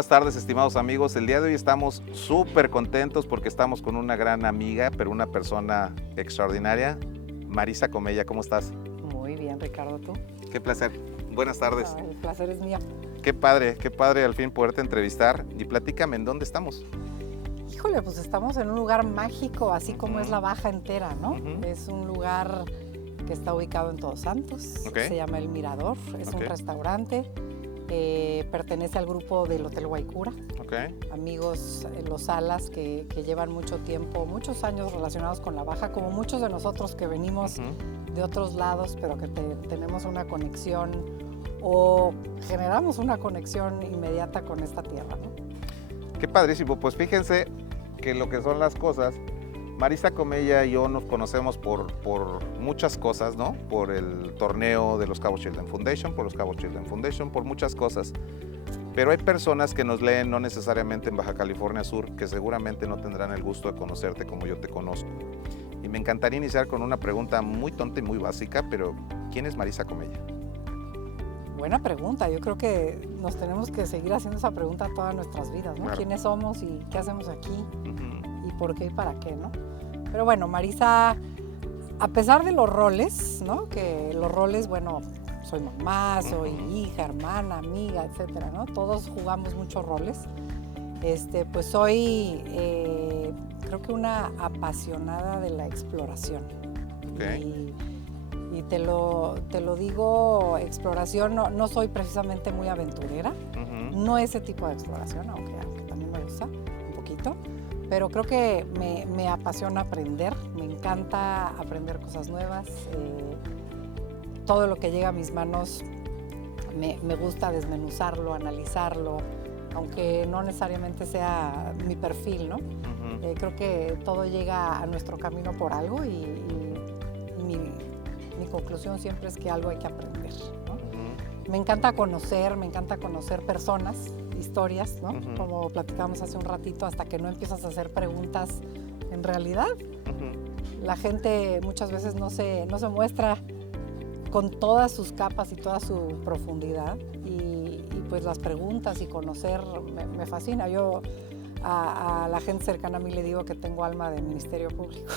buenas tardes, estimados amigos. El día de hoy estamos súper contentos porque estamos con una gran amiga, pero una persona extraordinaria, Marisa Comella. ¿Cómo estás? Muy bien, Ricardo, ¿tú? Qué placer. Buenas tardes. El placer es mío. Qué padre al fin poderte entrevistar. Y platícame, ¿en dónde estamos? Híjole, pues estamos en un lugar mágico, así como es la Baja entera, ¿no? Es un lugar que está ubicado en Todos Santos, se llama El Mirador, es un restaurante, pertenece al grupo del Hotel Guaycura, amigos Los Alas que llevan mucho tiempo, muchos años relacionados con la Baja, como muchos de nosotros que venimos de otros lados, pero que tenemos una conexión o generamos una conexión inmediata con esta tierra, ¿no? Qué padrísimo, pues fíjense que lo que son las cosas, Marisa Comella y yo nos conocemos por muchas cosas, ¿no? Por el torneo de los Cabos Children Foundation, por los Cabos Children Foundation, por muchas cosas. Pero hay personas que nos leen no necesariamente en Baja California Sur, que seguramente no tendrán el gusto de conocerte como yo te conozco. Y me encantaría iniciar con una pregunta muy tonta y muy básica, pero ¿quién es Marisa Comella? Buena pregunta, yo creo que nos tenemos que seguir haciendo esa pregunta todas nuestras vidas, ¿no? Claro. ¿Quiénes somos y qué hacemos aquí? Y por qué y para qué, ¿no? Pero bueno, Marisa, a pesar de los roles, ¿no? Que los roles, bueno, soy mamá, soy hija, hermana, amiga, etcétera, ¿no? Todos jugamos muchos roles. Pues soy, creo que una apasionada de la exploración. Y te lo digo, exploración, no soy precisamente muy aventurera, no ese tipo de exploración, aunque también me gusta un poquito, pero creo que me apasiona aprender, me encanta aprender cosas nuevas, todo lo que llega a mis manos me gusta desmenuzarlo, analizarlo, aunque no necesariamente sea mi perfil, ¿no? Creo que todo llega a nuestro camino por algo y mi conclusión siempre es que algo hay que aprender, ¿no? Me encanta conocer personas, historias, ¿no? Como platicamos hace un ratito, hasta que no empiezas a hacer preguntas en realidad. La gente muchas veces no se muestra con todas sus capas y toda su profundidad y pues las preguntas y conocer me fascina. Yo a la gente cercana a mí le digo que tengo alma de ministerio público.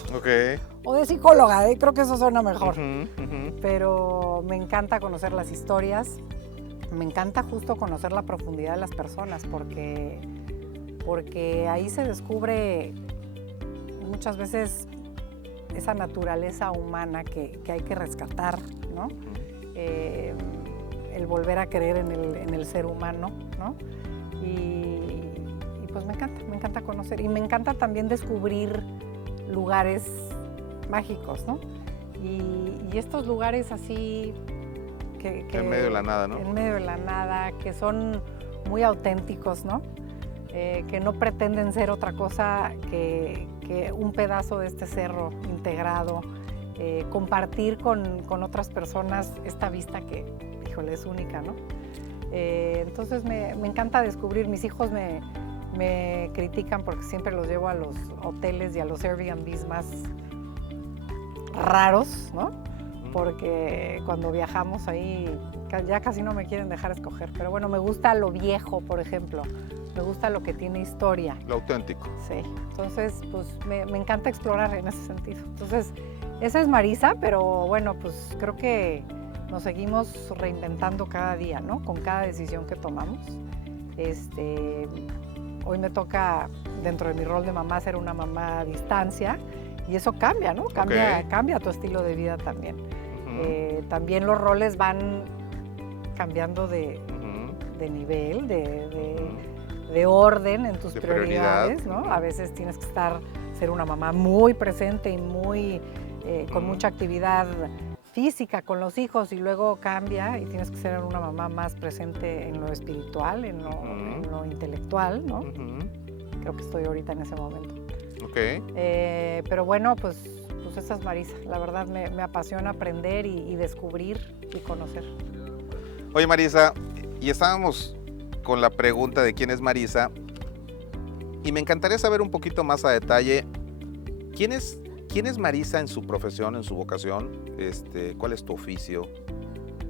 O de psicóloga, creo que eso suena mejor. Pero me encanta conocer las historias, me encanta justo conocer la profundidad de las personas, porque ahí se descubre muchas veces esa naturaleza humana que hay que rescatar, ¿no? El volver a creer en el ser humano, ¿no? Y pues me encanta conocer y me encanta también descubrir lugares mágicos, ¿no? Y estos lugares así que en medio de la nada, ¿no? En medio de la nada, que son muy auténticos, ¿no? Que no pretenden ser otra cosa que un pedazo de este cerro integrado, compartir con otras personas esta vista que, híjole, es única, ¿no? Entonces me encanta descubrir. Mis hijos me critican porque siempre los llevo a los hoteles y a los Airbnbs más raros, ¿no? Porque cuando viajamos ahí ya casi no me quieren dejar escoger. Pero bueno, me gusta lo viejo, por ejemplo. Me gusta lo que tiene historia. Lo auténtico. Sí. Entonces, pues me encanta explorar en ese sentido. Entonces, esa es Marisa, pero bueno, pues creo que nos seguimos reinventando cada día, ¿no? Con cada decisión que tomamos. Hoy me toca, dentro de mi rol de mamá, ser una mamá a distancia y eso cambia, ¿no? Cambia tu estilo de vida también. También los roles van cambiando de nivel, de orden en tus prioridades, ¿no? A veces tienes que ser una mamá muy presente y muy con mucha actividad física con los hijos y luego cambia y tienes que ser una mamá más presente en lo espiritual, en lo intelectual, ¿no? Creo que estoy ahorita en ese momento. Pero bueno, pues esa es Marisa. La verdad me apasiona aprender y descubrir y conocer. Oye, Marisa, y estábamos con la pregunta de quién es Marisa y me encantaría saber un poquito más a detalle quién es Marisa en su profesión, en su vocación, cuál es tu oficio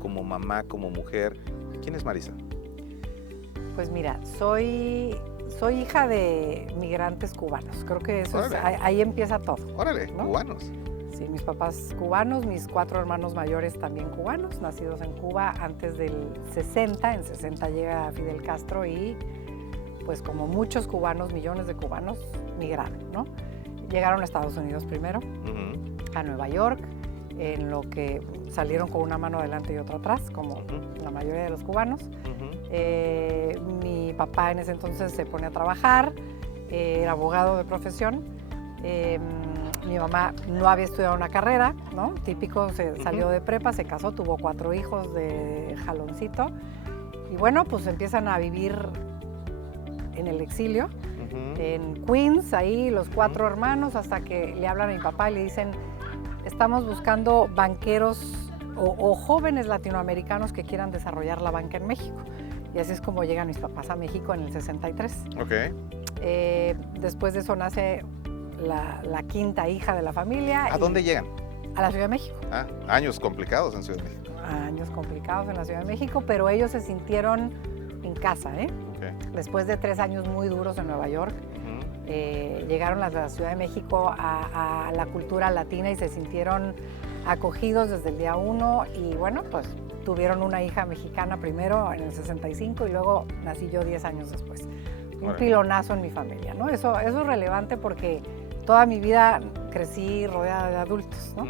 como mamá, como mujer. ¿Quién es Marisa? Pues mira, soy hija de migrantes cubanos. Creo que eso ahí empieza todo. Órale, ¿no? Cubanos. Sí, mis papás cubanos, mis 4 hermanos mayores también cubanos, nacidos en Cuba antes del 60. En 60 llega Fidel Castro y pues como muchos cubanos, millones de cubanos, migraron, ¿no? Llegaron a Estados Unidos primero, a Nueva York, en lo que salieron con una mano adelante y otra atrás, como la mayoría de los cubanos. Mi papá en ese entonces se pone a trabajar, era abogado de profesión. Mi mamá no había estudiado una carrera, ¿no? Típico, salió de prepa, se casó, tuvo 4 hijos de jaloncito. Y bueno, pues empiezan a vivir en el exilio, en Queens, ahí los 4 hermanos, hasta que le hablan a mi papá y le dicen, estamos buscando banqueros o jóvenes latinoamericanos que quieran desarrollar la banca en México. Y así es como llegan mis papás a México en el 63. Después de eso nace la 5ª hija de la familia. ¿A dónde llegan? A la Ciudad de México. Años complicados en Ciudad de México. Años complicados en la Ciudad de México, pero ellos se sintieron en casa, Después de 3 años muy duros en Nueva York, llegaron a la Ciudad de México a la cultura latina y se sintieron acogidos desde el día 1 y bueno, pues tuvieron una hija mexicana primero en el 65 y luego nací yo 10 años después. Un pilonazo en mi familia, ¿no? Eso es relevante porque toda mi vida crecí rodeada de adultos, ¿no?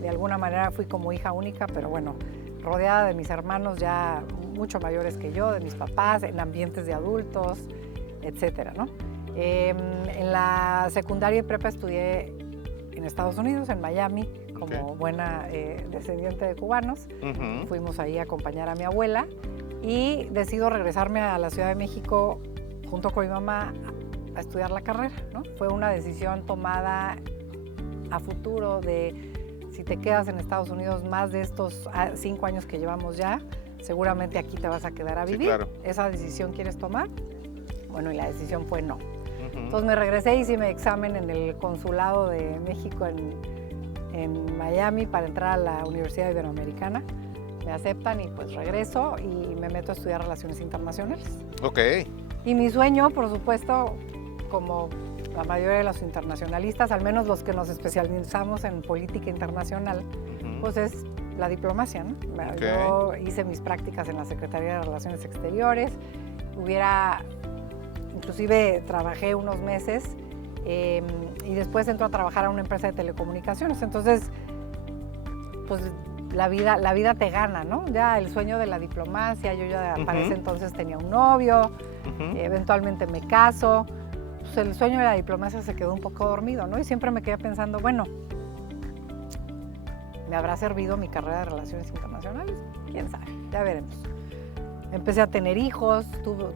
De alguna manera fui como hija única, pero bueno, rodeada de mis hermanos ya mucho mayores que yo, de mis papás, en ambientes de adultos, etcétera, ¿no? En la secundaria y prepa estudié en Estados Unidos, en Miami, como buena descendiente de cubanos. Fuimos ahí a acompañar a mi abuela y decido regresarme a la Ciudad de México junto con mi mamá a estudiar la carrera, ¿no? Fue una decisión tomada a futuro de si te quedas en Estados Unidos más de estos 5 años que llevamos ya, seguramente aquí te vas a quedar a vivir. Sí, claro. ¿Esa decisión quieres tomar? Bueno, y la decisión fue no. Entonces me regresé, hice mi examen en el Consulado de México en Miami para entrar a la Universidad Iberoamericana. Me aceptan y pues regreso y me meto a estudiar Relaciones Internacionales. Y mi sueño, por supuesto, como la mayoría de los internacionalistas, al menos los que nos especializamos en política internacional, pues es la diplomacia, ¿no? Yo hice mis prácticas en la Secretaría de Relaciones Exteriores, inclusive trabajé unos meses y después entró a trabajar a una empresa de telecomunicaciones. Entonces, pues la vida te gana, ¿no? Ya el sueño de la diplomacia, yo ya para ese entonces tenía un novio, eventualmente me caso. Pues el sueño de la diplomacia se quedó un poco dormido, ¿no? Y siempre me quedé pensando, bueno, ¿me habrá servido mi carrera de Relaciones Internacionales? ¿Quién sabe? Ya veremos. Empecé a tener hijos,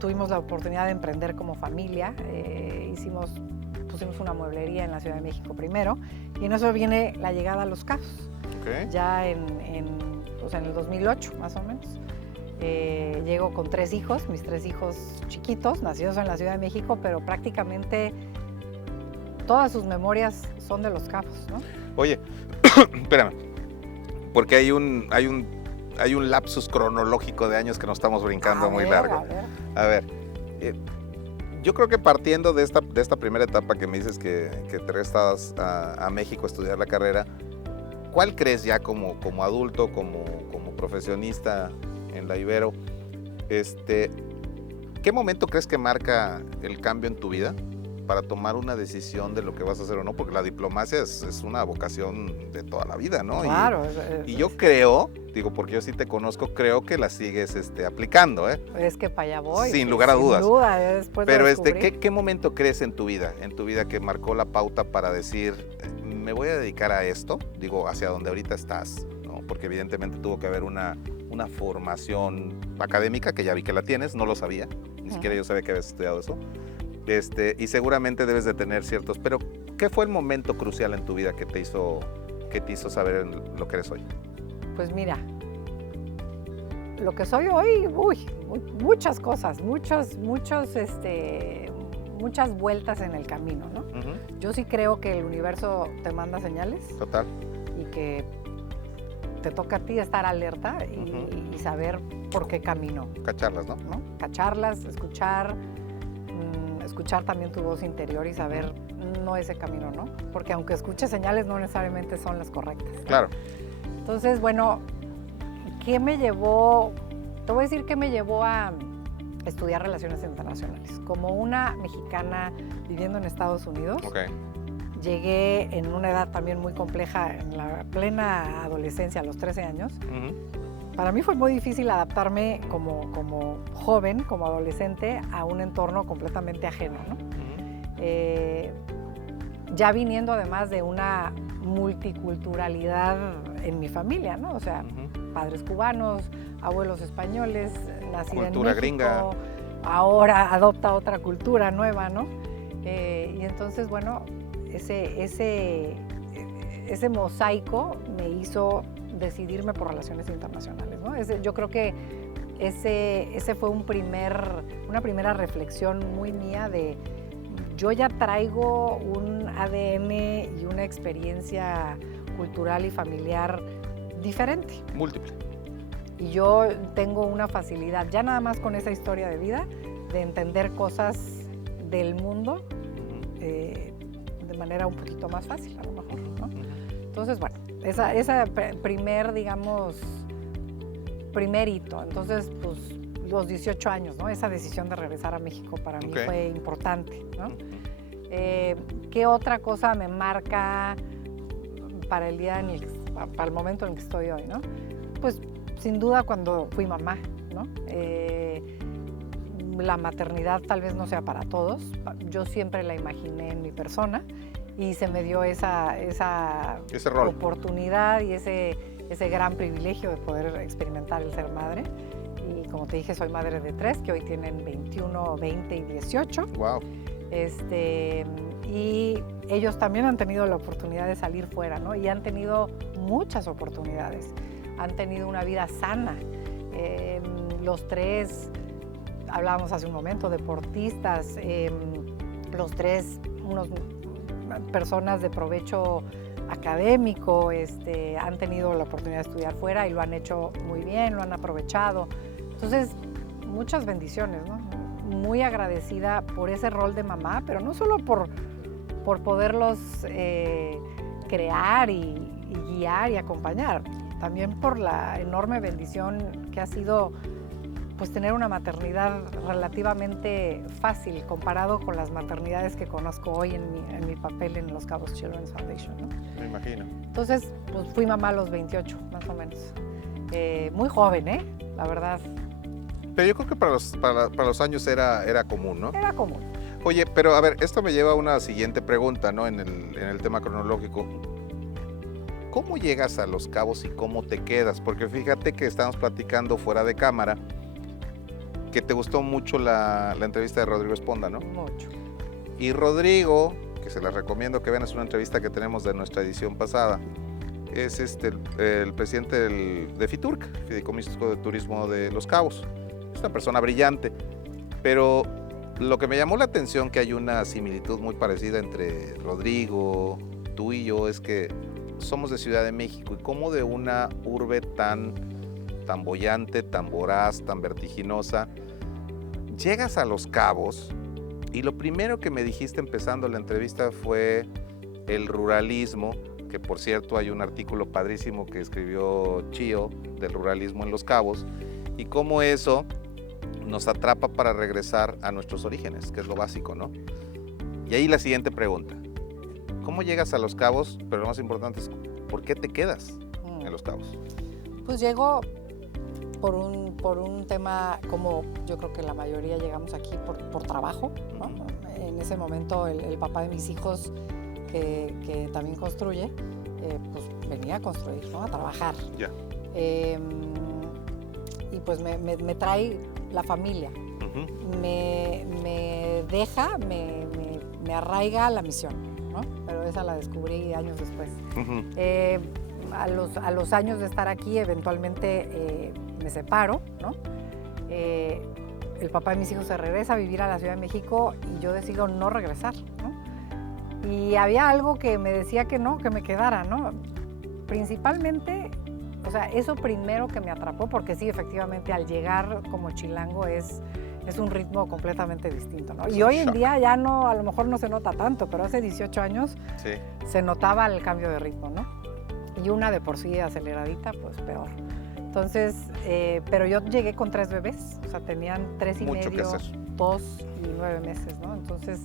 tuvimos la oportunidad de emprender como familia, pusimos una mueblería en la Ciudad de México primero, y en eso viene la llegada a Los Cabos, ya en el 2008 más o menos. Llego con 3 hijos, mis 3 hijos chiquitos, nacidos en la Ciudad de México, pero prácticamente todas sus memorias son de Los Cabos, ¿no? Oye, espérame, porque hay un lapsus cronológico de años que nos estamos brincando muy largo. A ver, yo creo que partiendo de esta primera etapa que me dices que te regresabas a México a estudiar la carrera, ¿cuál crees ya como adulto, como profesionista en la Ibero, qué momento crees que marca el cambio en tu vida para tomar una decisión de lo que vas a hacer o no? Porque la diplomacia es una vocación de toda la vida, ¿no? Claro. Y yo creo, porque yo sí te conozco, creo que la sigues aplicando, ¿eh? Es que para allá voy. Sin lugar a dudas. Sin duda, después Pero de ¿qué momento crees en tu vida que marcó la pauta para decir, me voy a dedicar a esto? Hacia donde ahorita estás, ¿no? Porque evidentemente tuvo que haber una formación académica, que ya vi que la tienes, no lo sabía, ni siquiera yo sabía que habías estudiado eso. Y seguramente debes de tener ciertos, pero ¿qué fue el momento crucial en tu vida que te hizo saber lo que eres hoy? Pues mira, lo que soy hoy, muchas cosas, muchas vueltas en el camino, ¿no? Yo sí creo que el universo te manda señales. Total. Y que te toca a ti estar alerta y saber por qué camino. Cacharlas, ¿no? Cacharlas, escuchar también tu voz interior y saber no ese camino, ¿no? Porque aunque escuches señales, no necesariamente son las correctas, ¿no? Claro. Entonces, bueno, ¿qué me llevó? Te voy a decir qué me llevó a estudiar relaciones internacionales. Como una mexicana viviendo en Estados Unidos, llegué en una edad también muy compleja, en la plena adolescencia, a los 13 años. Para mí fue muy difícil adaptarme como joven, como adolescente, a un entorno completamente ajeno, ¿no? Ya viniendo además de una multiculturalidad en mi familia, ¿no? O sea, padres cubanos, abuelos españoles, nacida en México, gringa. Ahora adopta otra cultura nueva, ¿no? Y entonces, bueno, ese mosaico me hizo decidirme por relaciones internacionales, ¿no? Yo creo que ese fue una primera reflexión muy mía de yo ya traigo un ADN y una experiencia cultural y familiar diferente. Múltiple. Y yo tengo una facilidad, ya nada más con esa historia de vida, de entender cosas del mundo de manera un poquito más fácil, a lo mejor, ¿no? Entonces, bueno, esa primer hito. Entonces, pues, los 18 años, ¿no? Esa decisión de regresar a México para mí fue importante, ¿no? ¿Qué otra cosa me marca para el momento en el que estoy hoy, ¿no? Pues, sin duda, cuando fui mamá, ¿no? La maternidad tal vez no sea para todos. Yo siempre la imaginé en mi persona y se me dio esa oportunidad y ese gran privilegio de poder experimentar el ser madre. Y como te dije, soy madre de 3 que hoy tienen 21, 20 y 18. Wow. Y ellos también han tenido la oportunidad de salir fuera, ¿no? Y han tenido muchas oportunidades. Han tenido una vida sana. Los 3, hablábamos hace un momento, deportistas, los 3, unos personas de provecho académico, han tenido la oportunidad de estudiar fuera y lo han hecho muy bien, lo han aprovechado. Entonces, muchas bendiciones, ¿no? Muy agradecida por ese rol de mamá, pero no solo por poderlos crear y guiar y acompañar, también por la enorme bendición que ha sido pues tener una maternidad relativamente fácil comparado con las maternidades que conozco hoy en mi papel en Los Cabos Children's Foundation, ¿no? Me imagino. Entonces, pues fui mamá a los 28, más o menos. Muy joven, la verdad. Pero yo creo que para los años era común, ¿no? Era común. Oye, pero a ver, esto me lleva a una siguiente pregunta, ¿no? En el tema cronológico. ¿Cómo llegas a Los Cabos y cómo te quedas? Porque fíjate que estamos platicando fuera de cámara que te gustó mucho la entrevista de Rodrigo Esponda, ¿no? Mucho. Y Rodrigo, que se las recomiendo que vean, es una entrevista que tenemos de nuestra edición pasada, es el presidente de FITURC, Fideicomiso de Turismo de Los Cabos. Es una persona brillante, pero lo que me llamó la atención, que hay una similitud muy parecida entre Rodrigo, tú y yo, es que somos de Ciudad de México y cómo de una urbe tan boyante, tan voraz, tan vertiginosa, llegas a Los Cabos y lo primero que me dijiste empezando la entrevista fue el ruralismo, que por cierto hay un artículo padrísimo que escribió Chío del ruralismo en Los Cabos y cómo eso nos atrapa para regresar a nuestros orígenes, que es lo básico, ¿no? Y ahí la siguiente pregunta. ¿Cómo llegas a Los Cabos? Pero lo más importante es, ¿por qué te quedas en Los Cabos? Pues llego por un tema, como yo creo que la mayoría llegamos aquí por trabajo, ¿no? En ese momento el papá de mis hijos, que también construye, pues venía a construir, ¿no? A trabajar. Ya. Y pues me trae la familia, me deja, me arraiga la misión, ¿no? Pero esa la descubrí años después. A los años de estar aquí, eventualmente me separo, ¿no? El papá de mis hijos se regresa a vivir a la Ciudad de México y yo decido no regresar, ¿no? Y había algo que me decía que no, que me quedara, ¿no? Principalmente o sea, eso primero que me atrapó, porque sí, efectivamente, al llegar como chilango es un ritmo completamente distinto, ¿no? Y hoy en día ya no, a lo mejor no se nota tanto, pero hace 18 años se notaba el cambio de ritmo, ¿no? Y una de por sí aceleradita, pues peor. Entonces, pero yo llegué con 3 bebés, o sea, tenían 3 y medio, 2 y 9 meses, ¿no? Entonces,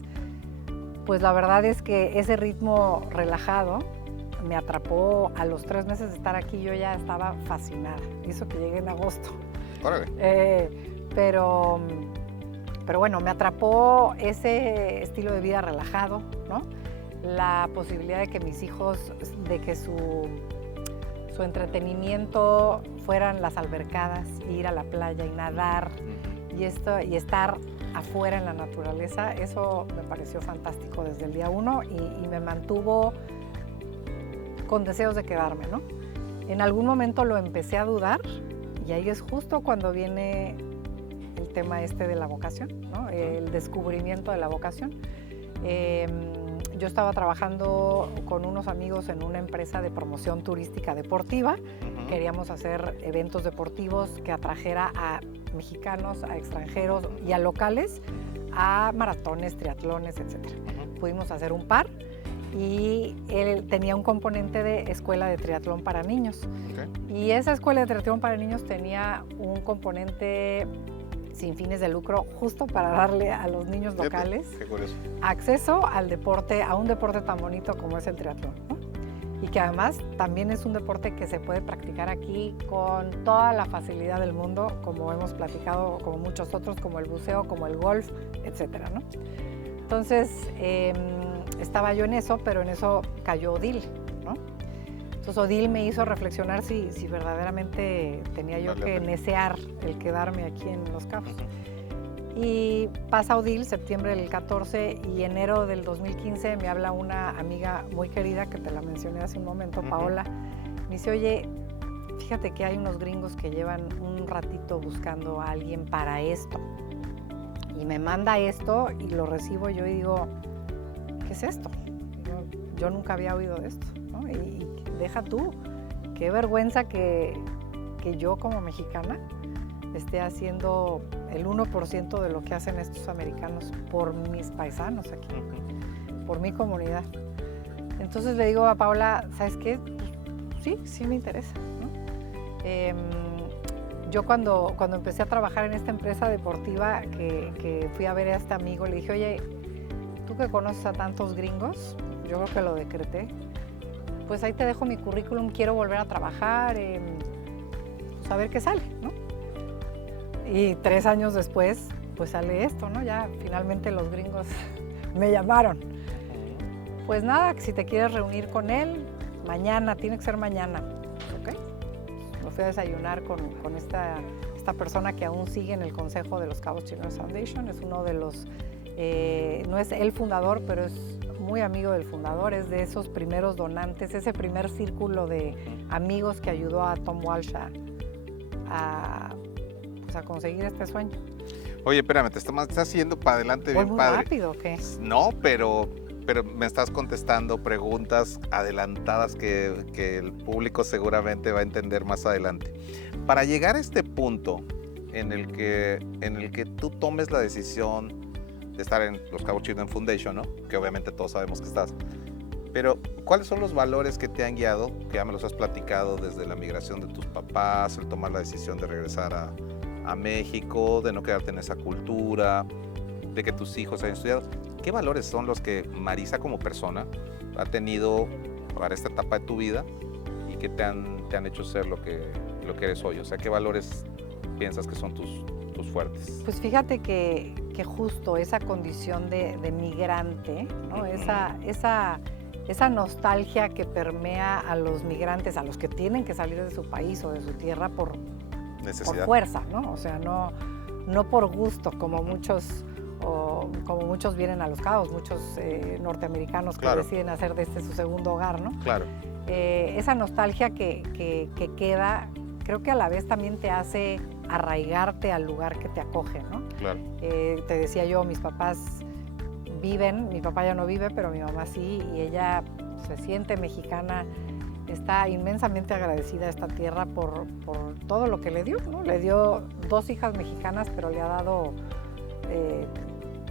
pues la verdad es que ese ritmo relajado me atrapó. A los 3 meses de estar aquí yo ya estaba fascinada, hizo que llegué en agosto. Órale. Pero bueno, me atrapó ese estilo de vida relajado, ¿no? La posibilidad de que mis hijos, de que su entretenimiento fueran las albercadas, ir a la playa y nadar y estar afuera en la naturaleza, eso me pareció fantástico desde el día 1 y me mantuvo con deseos de quedarme, ¿no? En algún momento lo empecé a dudar y ahí es justo cuando viene el tema de la vocación, ¿no? El descubrimiento de la vocación. Yo estaba trabajando con unos amigos en una empresa de promoción turística deportiva. Queríamos hacer eventos deportivos que atrajera a mexicanos, a extranjeros y a locales a maratones, triatlones, etc. Pudimos hacer un par y él tenía un componente de escuela de triatlón para niños. Y esa escuela de triatlón para niños tenía un componente sin fines de lucro, justo para darle a los niños locales acceso al deporte, a un deporte tan bonito como es el triatlón, ¿no? Y que además también es un deporte que se puede practicar aquí con toda la facilidad del mundo, como hemos platicado, como muchos otros, como el buceo, como el golf, etcétera, ¿no? Entonces, estaba yo en eso, pero en eso cayó Odile, ¿no? Entonces Odile me hizo reflexionar si verdaderamente tenía yo que desear el quedarme aquí en Los Cabos. Y pasa Odile, septiembre del 14, y enero del 2015 me habla una amiga muy querida, que te la mencioné hace un momento, Paola. Me dice, oye, fíjate que hay unos gringos que llevan un ratito buscando a alguien para esto. Y me manda esto y lo recibo yo y digo, ¿qué es esto? Yo nunca había oído de esto, ¿no? Y deja tú, qué vergüenza que yo como mexicana esté haciendo el 1% de lo que hacen estos americanos por mis paisanos aquí, por mi comunidad. Entonces le digo a Paula, ¿sabes qué? Sí me interesa, ¿no? Yo cuando empecé a trabajar en esta empresa deportiva, que fui a ver a este amigo, le dije, oye, tú que conoces a tantos gringos, yo creo que lo decreté, pues ahí te dejo mi currículum, quiero volver a trabajar, pues a ver qué sale, ¿no? Y 3 años después, pues sale esto, ¿no? Ya finalmente los gringos me llamaron. Pues nada, si te quieres reunir con él, mañana, tiene que ser mañana, ¿ok? Me fui a desayunar con esta persona que aún sigue en el consejo de los Cabos Chilenos Foundation, es uno de los, no es el fundador, pero es muy amigo del fundador, es de esos primeros donantes, ese primer círculo de amigos que ayudó a Tom Walsh a conseguir este sueño. Oye, espérame, te estás yendo para adelante bien muy padre. ¿Rápido o qué? No, pero me estás contestando preguntas adelantadas que el público seguramente va a entender más adelante. Para llegar a este punto en el que tú tomes la decisión de estar en los Cabos Children Foundation, ¿no? Que obviamente todos sabemos que estás. Pero, ¿cuáles son los valores que te han guiado? Que ya me los has platicado desde la migración de tus papás, el tomar la decisión de regresar a México, de no quedarte en esa cultura, de que tus hijos hayan estudiado. ¿Qué valores son los que Marisa como persona ha tenido para esta etapa de tu vida y que te han hecho ser lo que eres hoy? O sea, ¿qué valores piensas que son tus fuertes? Pues fíjate que justo esa condición de migrante, ¿no? Esa nostalgia que permea a los migrantes, a los que tienen que salir de su país o de su tierra por fuerza, ¿no? O sea, no por gusto, como muchos vienen a Los Cabos, muchos norteamericanos que deciden hacer de este su segundo hogar, ¿no? Claro. Esa nostalgia que queda, creo que a la vez también te hace arraigarte al lugar que te acoge, ¿no? Claro. Te decía yo, mis papás viven, mi papá ya no vive, pero mi mamá sí, y ella se siente mexicana está inmensamente agradecida a esta tierra por todo lo que le dio, ¿no? Le dio 2 hijas mexicanas, pero le ha dado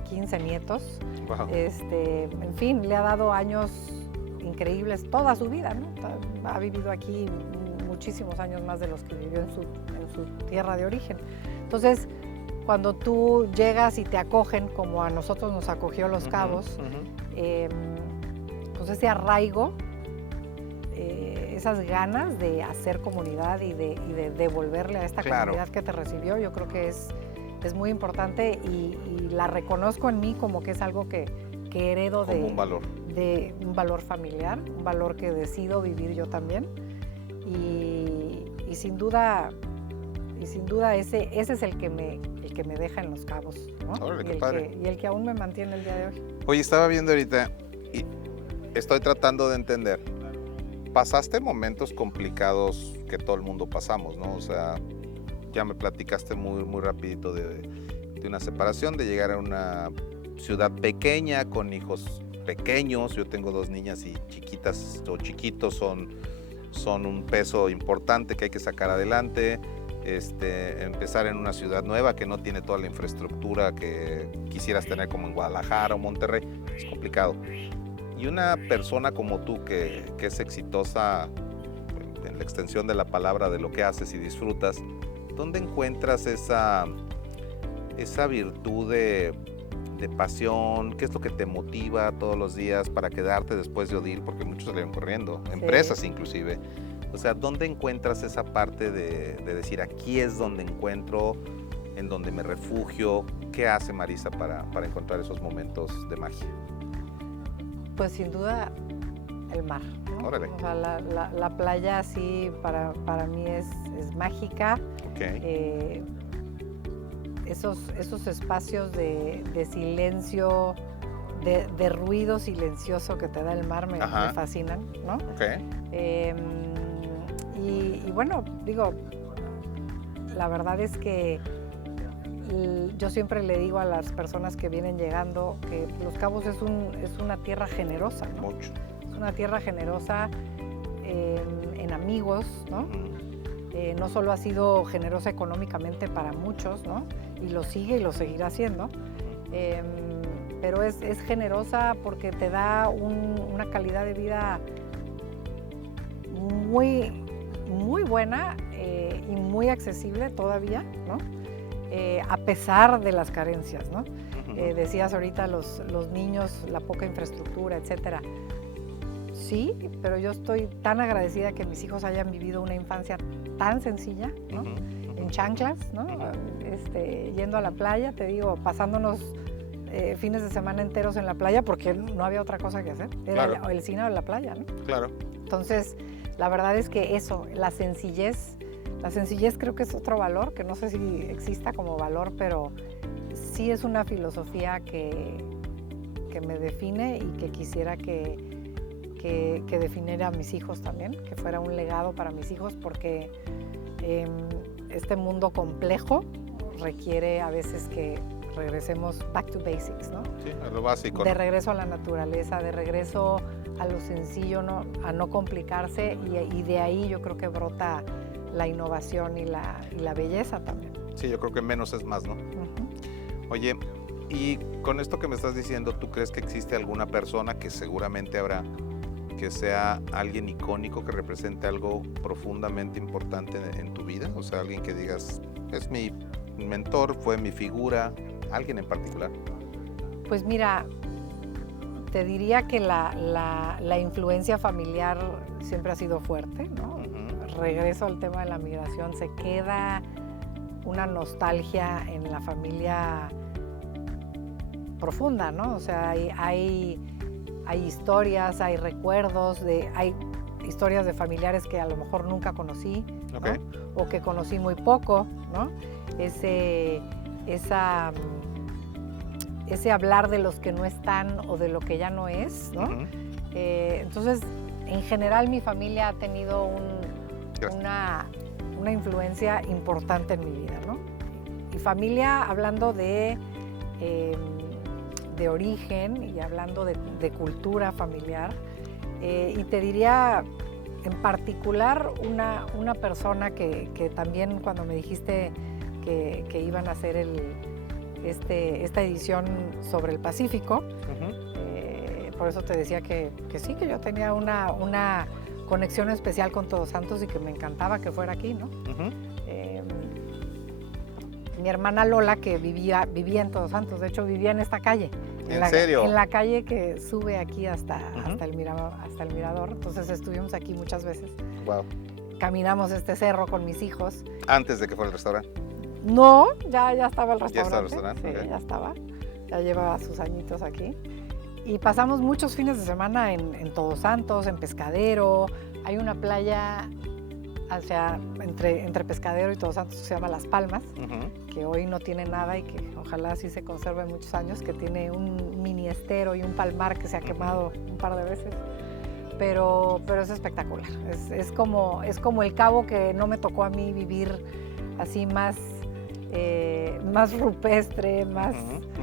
15 nietos. Wow. En fin, le ha dado años increíbles toda su vida, ¿no? Ha vivido aquí muchísimos años más de los que vivió en su tierra de origen. Entonces, cuando tú llegas y te acogen, como a nosotros nos acogió Los Cabos, pues ese arraigo, esas ganas de hacer comunidad y de devolverle a esta comunidad que te recibió, yo creo que es muy importante y la reconozco en mí como que es algo que heredo como un valor. de un valor familiar, un valor que decido vivir yo también. Y sin duda ese es el que me deja en Los Cabos, ¿no? Órale, qué padre. Y el que aún me mantiene el día de hoy. Oye, estaba viendo ahorita y estoy tratando de entender. Pasaste momentos complicados que todo el mundo pasamos, ¿no? O sea, ya me platicaste muy, muy rapidito de una separación, de llegar a una ciudad pequeña con hijos pequeños. Yo tengo 2 niñas y chiquitas o chiquitos son un peso importante que hay que sacar adelante. Empezar en una ciudad nueva que no tiene toda la infraestructura que quisieras tener como en Guadalajara o Monterrey, es complicado. Y una persona como tú que es exitosa en la extensión de la palabra de lo que haces y disfrutas, ¿dónde encuentras esa virtud de pasión? ¿Qué es lo que te motiva todos los días para quedarte después de Odil? Porque muchos salieron corriendo, sí. Empresas inclusive. O sea, ¿dónde encuentras esa parte de decir, aquí es donde encuentro, en donde me refugio? ¿Qué hace Marisa para encontrar esos momentos de magia? Pues sin duda el mar, ¿no? Órale. O sea, la playa sí para mí es mágica. Okay. Esos espacios de silencio, de ruido silencioso que te da el mar me fascinan, ¿no? Okay. Y bueno, digo, la verdad es que yo siempre le digo a las personas que vienen llegando que Los Cabos es una tierra generosa, ¿no? Mucho. Es una tierra generosa en amigos, ¿no? No solo ha sido generosa económicamente para muchos, ¿no? Y lo sigue y lo seguirá haciendo, pero es generosa porque te da una calidad de vida muy, muy buena y muy accesible todavía, ¿no? A pesar de las carencias, ¿no? Decías ahorita los niños, la poca infraestructura, etcétera. Sí, pero yo estoy tan agradecida que mis hijos hayan vivido una infancia tan sencilla, ¿no? En chanclas, ¿no? Yendo a la playa, te digo, pasándonos fines de semana enteros en la playa porque no había otra cosa que hacer. Era claro. el cine o la playa, ¿no? Claro. Entonces, la verdad es que eso, la sencillez creo que es otro valor, que no sé si exista como valor, pero sí es una filosofía que me define y que quisiera que definiera a mis hijos también, que fuera un legado para mis hijos, porque este mundo complejo requiere a veces que regresemos back to basics, ¿no? Sí, a lo básico. De regreso a la naturaleza, de regreso a lo sencillo, ¿no? A no complicarse, y de ahí yo creo que brota la innovación y la belleza también. Sí, yo creo que menos es más, ¿no? Oye, y con esto que me estás diciendo, ¿tú crees que existe alguna persona, que seguramente habrá, que sea alguien icónico, que represente algo profundamente importante en tu vida? O sea, alguien que digas, es mi mentor, fue mi figura, alguien en particular. Pues mira, te diría que la influencia familiar siempre ha sido fuerte, ¿no? Regreso al tema de la migración, se queda una nostalgia en la familia profunda, ¿no? O sea, hay historias, hay recuerdos, hay historias de familiares que a lo mejor nunca conocí, ¿no? O que conocí muy poco, ¿no? Ese hablar de los que no están o de lo que ya no es, ¿no? Entonces, en general mi familia ha tenido una influencia importante en mi vida, ¿no? Y familia hablando de origen y hablando de cultura familiar. Y te diría en particular una persona que también cuando me dijiste que iban a hacer esta edición sobre el Pacífico, por eso te decía que sí, que yo tenía una conexión especial con Todos Santos y que me encantaba que fuera aquí, ¿no? Mi hermana Lola, que vivía en Todos Santos, de hecho vivía en esta calle. ¿En serio? En la calle que sube aquí hasta el mirador. Entonces estuvimos aquí muchas veces. Wow. Caminamos este cerro con mis hijos. ¿Antes de que fuera el restaurante? No, ya estaba el restaurante. ¿Ya estaba el restaurante? Sí, Okay. ya estaba. Ya llevaba sus añitos aquí. Y pasamos muchos fines de semana en Todos Santos, en Pescadero. Hay una playa entre Pescadero y Todos Santos que se llama Las Palmas, que hoy no tiene nada y que ojalá sí se conserve muchos años, que tiene un mini estero y un palmar que se ha quemado un par de veces. Pero es espectacular. Es como el Cabo que no me tocó a mí vivir así más rupestre, más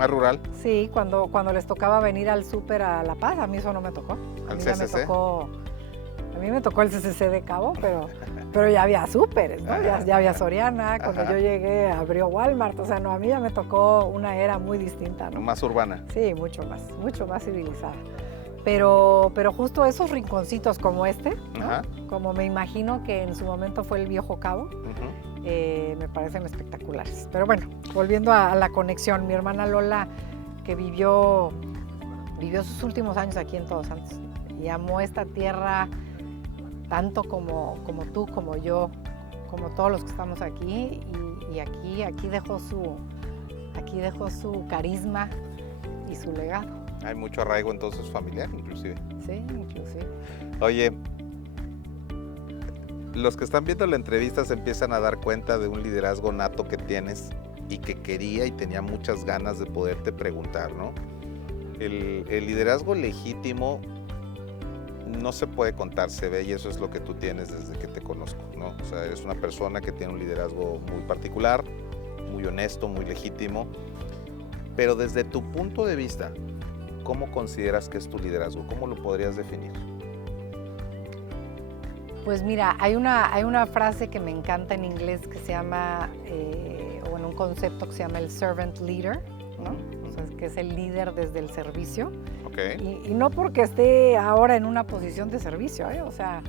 rural. Sí, cuando les tocaba venir al súper a La Paz, a mí eso no me tocó. ¿Al CCC? A mí me tocó el CCC de Cabo, pero ya había súperes, ¿no? Ya había Soriana, cuando yo llegué abrió Walmart, o sea, no, a mí ya me tocó una era muy distinta, ¿no? Más urbana. Sí, mucho más civilizada. Pero justo esos rinconcitos como este, ¿no? Como me imagino que en su momento fue el Viejo Cabo, me parecen espectaculares. Pero bueno, volviendo a la conexión, mi hermana Lola, que vivió sus últimos años aquí en Todos Santos y amó esta tierra tanto como tú, como yo, como todos los que estamos aquí, y aquí dejó su carisma y su legado. Hay mucho arraigo entonces familiar, inclusive. Sí, inclusive. Oye, los que están viendo la entrevista se empiezan a dar cuenta de un liderazgo nato que tienes y que quería y tenía muchas ganas de poderte preguntar, ¿no? El liderazgo legítimo no se puede contar, se ve, y eso es lo que tú tienes desde que te conozco, ¿no? O sea, eres una persona que tiene un liderazgo muy particular, muy honesto, muy legítimo, pero desde tu punto de vista, ¿cómo consideras que es tu liderazgo? ¿Cómo lo podrías definir? Pues mira, hay una frase que me encanta en inglés que se llama, o en un concepto que se llama el servant leader, ¿no? O sea, que es el líder desde el servicio. Okay. Y no porque esté ahora en una posición de servicio, o sea,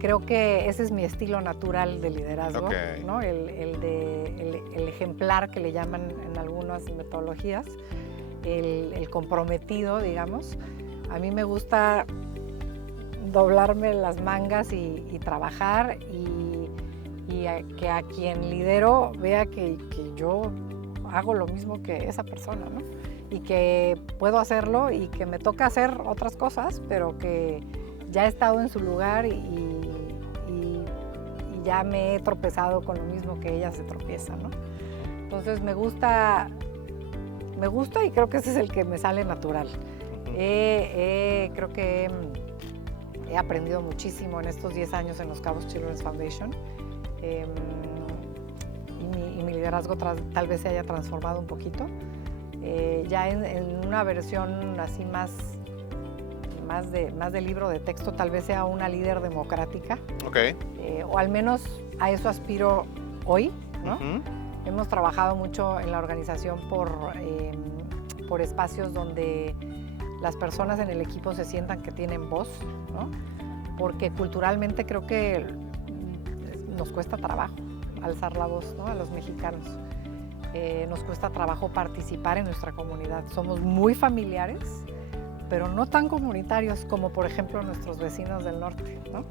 creo que ese es mi estilo natural de liderazgo, ¿no? El ejemplar que le llaman en algunas metodologías, el comprometido, digamos. A mí me gusta doblarme las mangas y trabajar y que a quien lidero vea que yo hago lo mismo que esa persona, ¿no? Y que puedo hacerlo y que me toca hacer otras cosas, pero que ya he estado en su lugar y ya me he tropezado con lo mismo que ella se tropieza, ¿no? Entonces me gusta y creo que ese es el que me sale natural. Creo que he aprendido muchísimo en estos 10 años en los Cabos Children's Foundation. Y mi liderazgo tal vez se haya transformado un poquito. Ya en una versión así más de libro de texto, tal vez sea una líder democrática. Okay. O al menos a eso aspiro hoy, ¿no? Hemos trabajado mucho en la organización por espacios donde las personas en el equipo se sientan que tienen voz, ¿no? Porque culturalmente creo que nos cuesta trabajo alzar la voz, ¿no? A los mexicanos. Nos cuesta trabajo participar en nuestra comunidad. Somos muy familiares, pero no tan comunitarios como, por ejemplo, nuestros vecinos del norte, ¿no?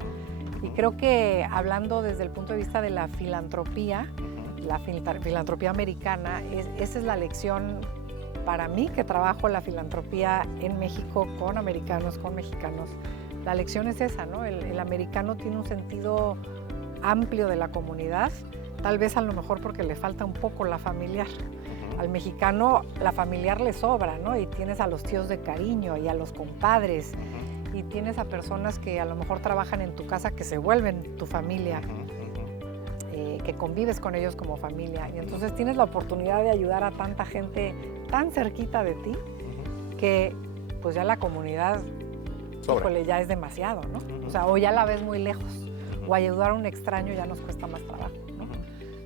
Y creo que hablando desde el punto de vista de la filantropía americana, esa es la lección para mí que trabajo la filantropía en México con americanos, con mexicanos. La lección es esa, ¿no? El americano tiene un sentido amplio de la comunidad, tal vez a lo mejor porque le falta un poco la familiar. Al mexicano la familiar le sobra, ¿no? Y tienes a los tíos de cariño y a los compadres, y tienes a personas que a lo mejor trabajan en tu casa que se vuelven tu familia, que convives con ellos como familia. Y entonces tienes la oportunidad de ayudar a tanta gente tan cerquita de ti que pues ya la comunidad híjole, ya es demasiado, ¿no? O sea, o ya la ves muy lejos, o ayudar a un extraño ya nos cuesta más trabajo, ¿no?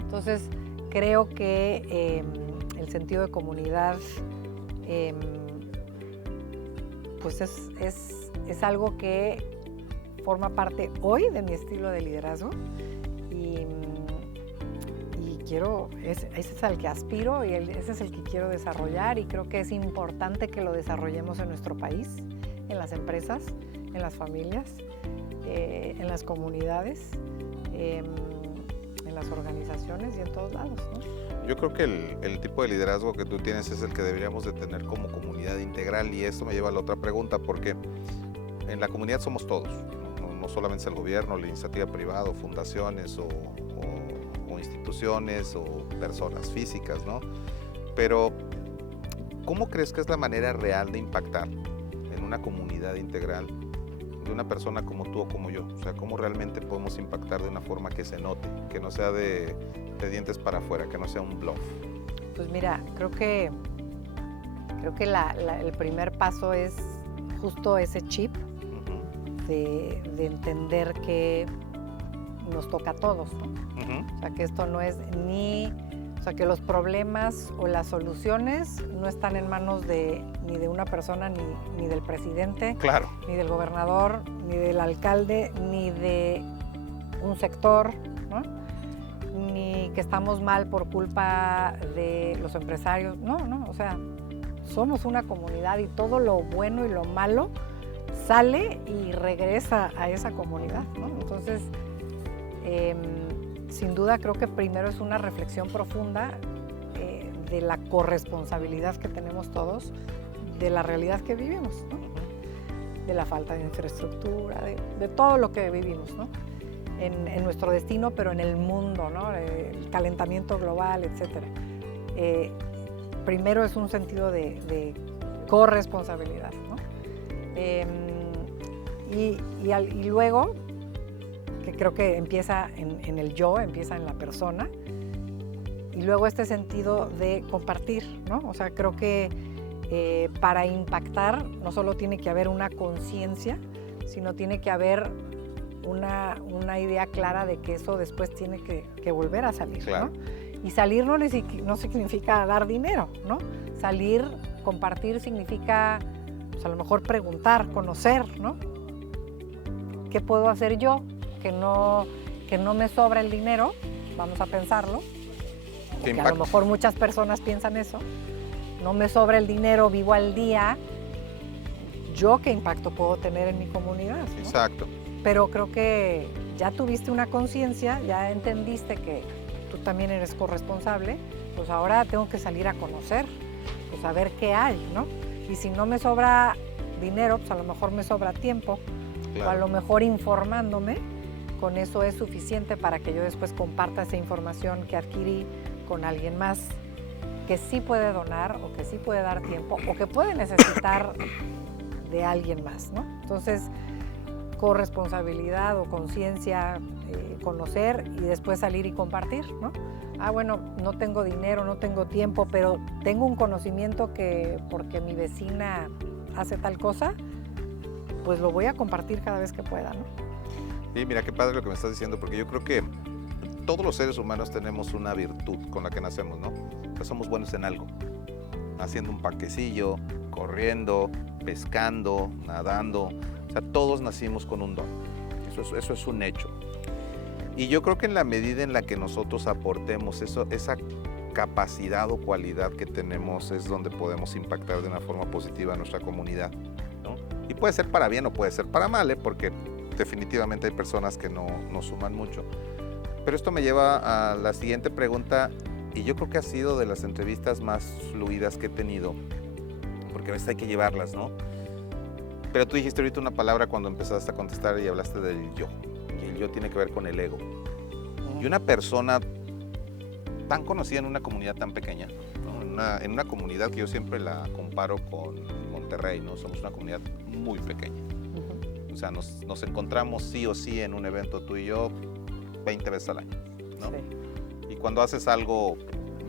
Entonces, creo que el sentido de comunidad, pues es algo que forma parte hoy de mi estilo de liderazgo y ese es al que aspiro y ese es el que quiero desarrollar, y creo que es importante que lo desarrollemos en nuestro país, en las empresas, en las familias, en las comunidades, en las organizaciones y en todos lados, ¿no? Yo creo que el tipo de liderazgo que tú tienes es el que deberíamos de tener como comunidad integral, y esto me lleva a la otra pregunta, porque en la comunidad somos todos, no solamente el gobierno, la iniciativa privada, fundaciones o instituciones o personas físicas, ¿no? Pero, ¿cómo crees que es la manera real de impactar en una comunidad integral de una persona como tú o como yo? O sea, ¿cómo realmente podemos impactar de una forma que se note, que no sea de dientes para afuera, que no sea un bluff? Pues mira, creo que el primer paso es justo ese chip de entender que nos toca a todos, ¿no? O sea, que esto no es o sea, que los problemas o las soluciones no están en manos ni de una persona, ni del presidente, claro, ni del gobernador, ni del alcalde, ni de un sector, ¿no? Ni que estamos mal por culpa de los empresarios. No, o sea, somos una comunidad y todo lo bueno y lo malo sale y regresa a esa comunidad, ¿no? Entonces, sin duda creo que primero es una reflexión profunda de la corresponsabilidad que tenemos todos de la realidad que vivimos, ¿no? De la falta de infraestructura, de todo lo que vivimos, ¿no? En nuestro destino, pero en el mundo, ¿no? El calentamiento global, etc. Primero es un sentido de corresponsabilidad, ¿no? Y luego, que creo que empieza en el yo, empieza en la persona, y luego este sentido de compartir, ¿no? O sea, creo que para impactar no solo tiene que haber una conciencia, sino tiene que haber una idea clara de que eso después tiene que volver a salir, claro, ¿no? Y salir no significa dar dinero, ¿no? Salir, compartir significa, pues a lo mejor preguntar, conocer, ¿no? ¿Qué puedo hacer yo? Que no me sobra el dinero, vamos a pensarlo, porque a lo mejor muchas personas piensan eso, no me sobra el dinero, vivo al día, ¿yo qué impacto puedo tener en mi comunidad, ¿no? Exacto. Pero creo que ya tuviste una conciencia, ya entendiste que tú también eres corresponsable, pues ahora tengo que salir a conocer, pues a ver qué hay, ¿no? Y si no me sobra dinero, pues a lo mejor me sobra tiempo, claro, o a lo mejor informándome, con eso es suficiente para que yo después comparta esa información que adquirí con alguien más que sí puede donar o que sí puede dar tiempo o que puede necesitar de alguien más, ¿no? Entonces, corresponsabilidad o conciencia, conocer y después salir y compartir, ¿no? Bueno, no tengo dinero, no tengo tiempo, pero tengo un conocimiento que porque mi vecina hace tal cosa, pues lo voy a compartir cada vez que pueda, ¿no? Sí, mira qué padre lo que me estás diciendo, porque yo creo que todos los seres humanos tenemos una virtud con la que nacemos, ¿no? Que somos buenos en algo, haciendo un panquecillo, corriendo, pescando, nadando. O sea, todos nacimos con un don. Eso es un hecho. Y yo creo que en la medida en la que nosotros aportemos esa capacidad o cualidad que tenemos es donde podemos impactar de una forma positiva a nuestra comunidad, ¿no? Y puede ser para bien o puede ser para mal, porque definitivamente hay personas que no suman mucho. Pero esto me lleva a la siguiente pregunta, y yo creo que ha sido de las entrevistas más fluidas que he tenido, porque a veces hay que llevarlas, ¿no? Pero tú dijiste ahorita una palabra cuando empezaste a contestar y hablaste del yo. Y el yo tiene que ver con el ego. Y una persona tan conocida en una comunidad tan pequeña, ¿no? En una comunidad que yo siempre la comparo con Monterrey, ¿no? Somos una comunidad muy pequeña. O sea, nos encontramos sí o sí en un evento tú y yo 20 veces al año, ¿no? Sí. Y cuando haces algo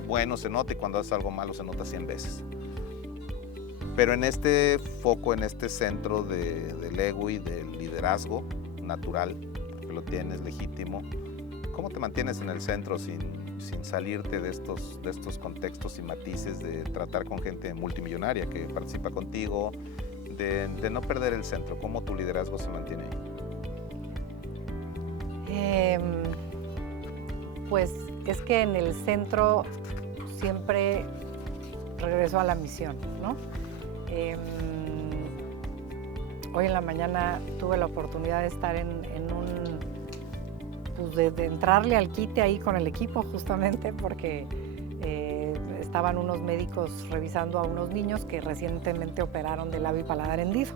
bueno se nota y cuando haces algo malo se nota 100 veces. Pero en este foco, en este centro del ego y del liderazgo natural, porque lo tienes legítimo, ¿cómo te mantienes en el centro sin salirte de estos contextos y matices de tratar con gente multimillonaria que participa contigo, de no perder el centro? ¿Cómo tu liderazgo se mantiene ahí? Pues es que en el centro siempre regreso a la misión, ¿no? Hoy en la mañana tuve la oportunidad de estar en un, pues de entrarle al quite ahí con el equipo, justamente porque estaban unos médicos revisando a unos niños que recientemente operaron de labio y paladar hendido.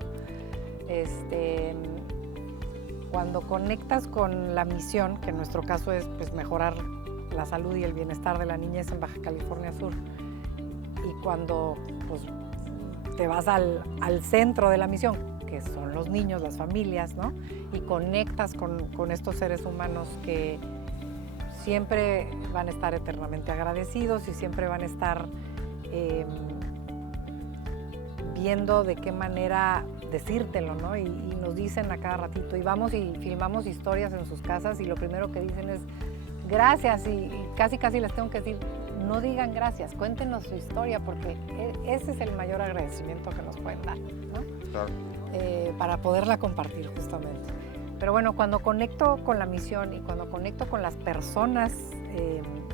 Cuando conectas con la misión, que en nuestro caso es pues, mejorar la salud y el bienestar de la niñez en Baja California Sur, y cuando pues, te vas al centro de la misión, que son los niños, las familias, ¿no? Y conectas con estos seres humanos que siempre van a estar eternamente agradecidos y siempre van a estar viendo de qué manera decírtelo, ¿no? Y nos dicen a cada ratito, y vamos y filmamos historias en sus casas y lo primero que dicen es gracias, y casi les tengo que decir, no digan gracias, cuéntenos su historia, porque ese es el mayor agradecimiento que nos pueden dar, ¿no? Claro. Para poderla compartir justamente. Pero bueno, cuando conecto con la misión y cuando conecto con las personas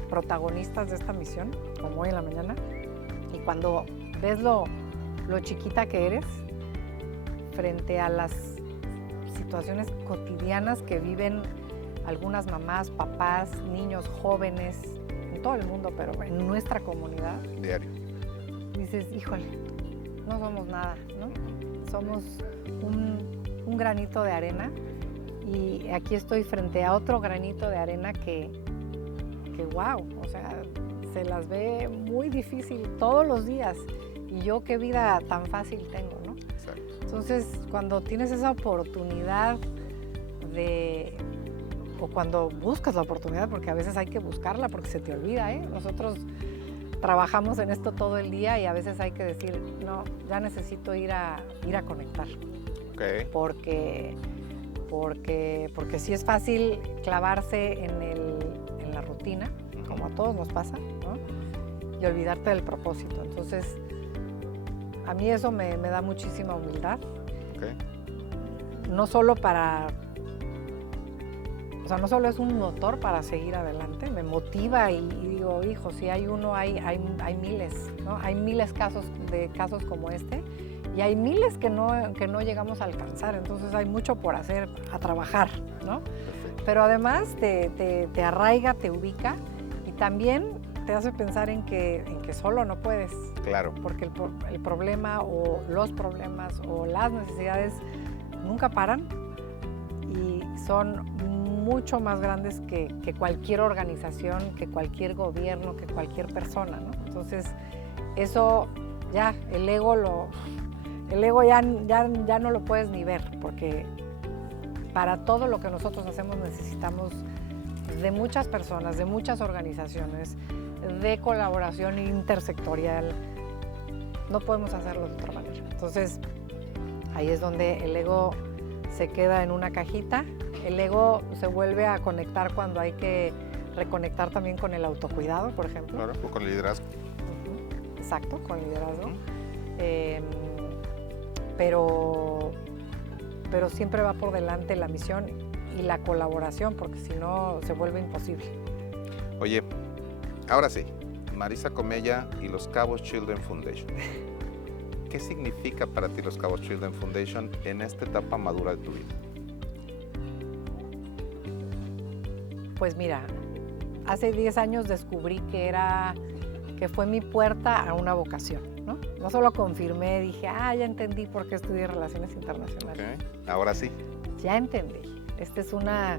protagonistas de esta misión, como hoy en la mañana, y cuando ves lo chiquita que eres frente a las situaciones cotidianas que viven algunas mamás, papás, niños, jóvenes, en todo el mundo, pero en nuestra comunidad. Diario. Dices, híjole, no somos nada, ¿no? Somos un granito de arena y aquí estoy frente a otro granito de arena que wow, o sea, se las ve muy difícil todos los días y yo qué vida tan fácil tengo, ¿no? Exacto. Entonces, cuando tienes esa oportunidad o cuando buscas la oportunidad, porque a veces hay que buscarla porque se te olvida, ¿eh? Nosotros trabajamos en esto todo el día y a veces hay que decir, no, ya necesito ir a conectar. Okay. Porque sí es fácil clavarse en la rutina, como a todos nos pasa, ¿no? Y olvidarte del propósito. Entonces, a mí eso me da muchísima humildad. Okay. No solo no solo es un motor para seguir adelante, me motiva y digo, hijo, si hay uno, hay miles, ¿no? Hay miles de casos como este y hay miles que no llegamos a alcanzar, entonces hay mucho por hacer, a trabajar, ¿no? Perfecto. Pero además te arraiga, te ubica y también te hace pensar en que solo no puedes. Claro. Porque el problema o los problemas o las necesidades nunca paran y son mucho más grandes que cualquier organización, que cualquier gobierno, que cualquier persona, ¿no? Entonces, eso ya, el ego ya no lo puedes ni ver, porque para todo lo que nosotros hacemos necesitamos de muchas personas, de muchas organizaciones, de colaboración intersectorial. No podemos hacerlo de otra manera. Entonces, ahí es donde el ego se queda en una cajita. El ego se vuelve a conectar cuando hay que reconectar también con el autocuidado, por ejemplo. Claro, o con el liderazgo. Exacto, con el liderazgo. Pero siempre va por delante la misión y la colaboración, porque si no se vuelve imposible. Oye, ahora sí, Marisa Comella y los Cabos Children Foundation. ¿Qué significa para ti los Cabos Children Foundation en esta etapa madura de tu vida? Pues mira, hace 10 años descubrí que fue mi puerta a una vocación, ¿no? No solo confirmé, dije, ya entendí por qué estudié Relaciones Internacionales. Okay. Ahora sí. Ya entendí. Esta es una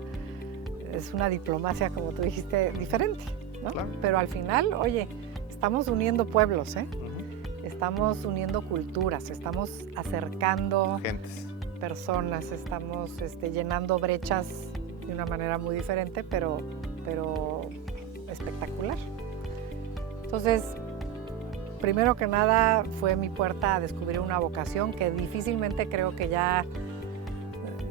diplomacia, como tú dijiste, diferente, ¿no? Claro. Pero al final, oye, estamos uniendo pueblos, ¿eh? Estamos uniendo culturas, estamos acercando gentes, personas, estamos llenando brechas de una manera muy diferente, pero espectacular. Entonces, primero que nada fue mi puerta a descubrir una vocación que difícilmente creo que ya...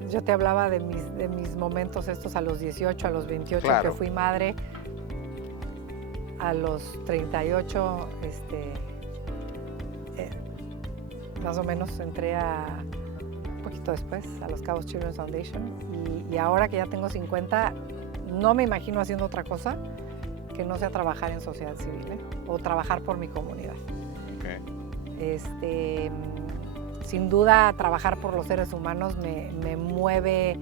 Yo te hablaba de mis momentos estos a los 18, a los 28, claro, que fui madre. A los 38, más o menos entré un poquito después a los Cabos Children's Foundation y ahora que ya tengo 50, no me imagino haciendo otra cosa que no sea trabajar en sociedad civil, o trabajar por mi comunidad. okay. Sin duda, trabajar por los seres humanos me mueve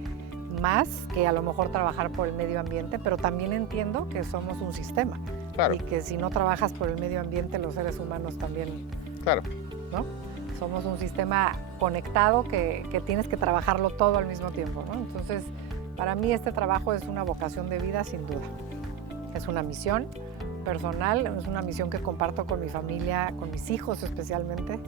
más que a lo mejor trabajar por el medio ambiente, pero también entiendo que somos un sistema. Claro. Y que si no trabajas por el medio ambiente, los seres humanos también, Claro. ¿no? Somos un sistema conectado que tienes que trabajarlo todo al mismo tiempo, ¿no? Entonces, para mí este trabajo es una vocación de vida, sin duda. Es una misión personal, es una misión que comparto con mi familia, con mis hijos especialmente,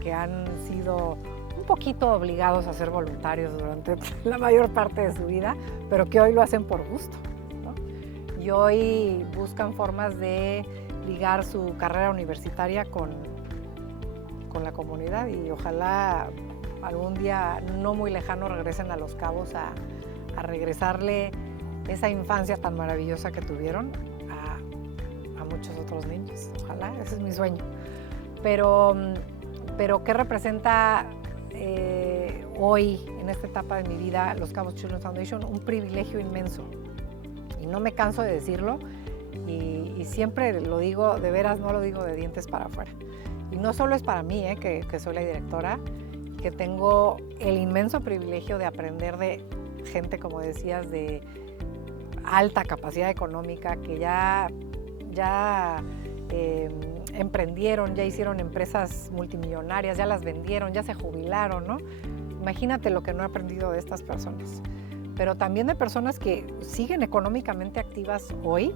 que han sido un poquito obligados a ser voluntarios durante la mayor parte de su vida, pero que hoy lo hacen por gusto. Y hoy buscan formas de ligar su carrera universitaria con la comunidad y ojalá algún día no muy lejano regresen a Los Cabos a regresarle esa infancia tan maravillosa que tuvieron a muchos otros niños. Ojalá, ese es mi sueño. Pero ¿qué representa hoy, en esta etapa de mi vida, Los Cabos Children's Foundation? Un privilegio inmenso. Y no me canso de decirlo y siempre lo digo, de veras no lo digo de dientes para afuera. Y no solo es para mí, que soy la directora, que tengo el inmenso privilegio de aprender de gente, como decías, de alta capacidad económica, que ya emprendieron, ya hicieron empresas multimillonarias, ya las vendieron, ya se jubilaron, ¿no? Imagínate lo que no he aprendido de estas personas. Pero también de personas que siguen económicamente activas hoy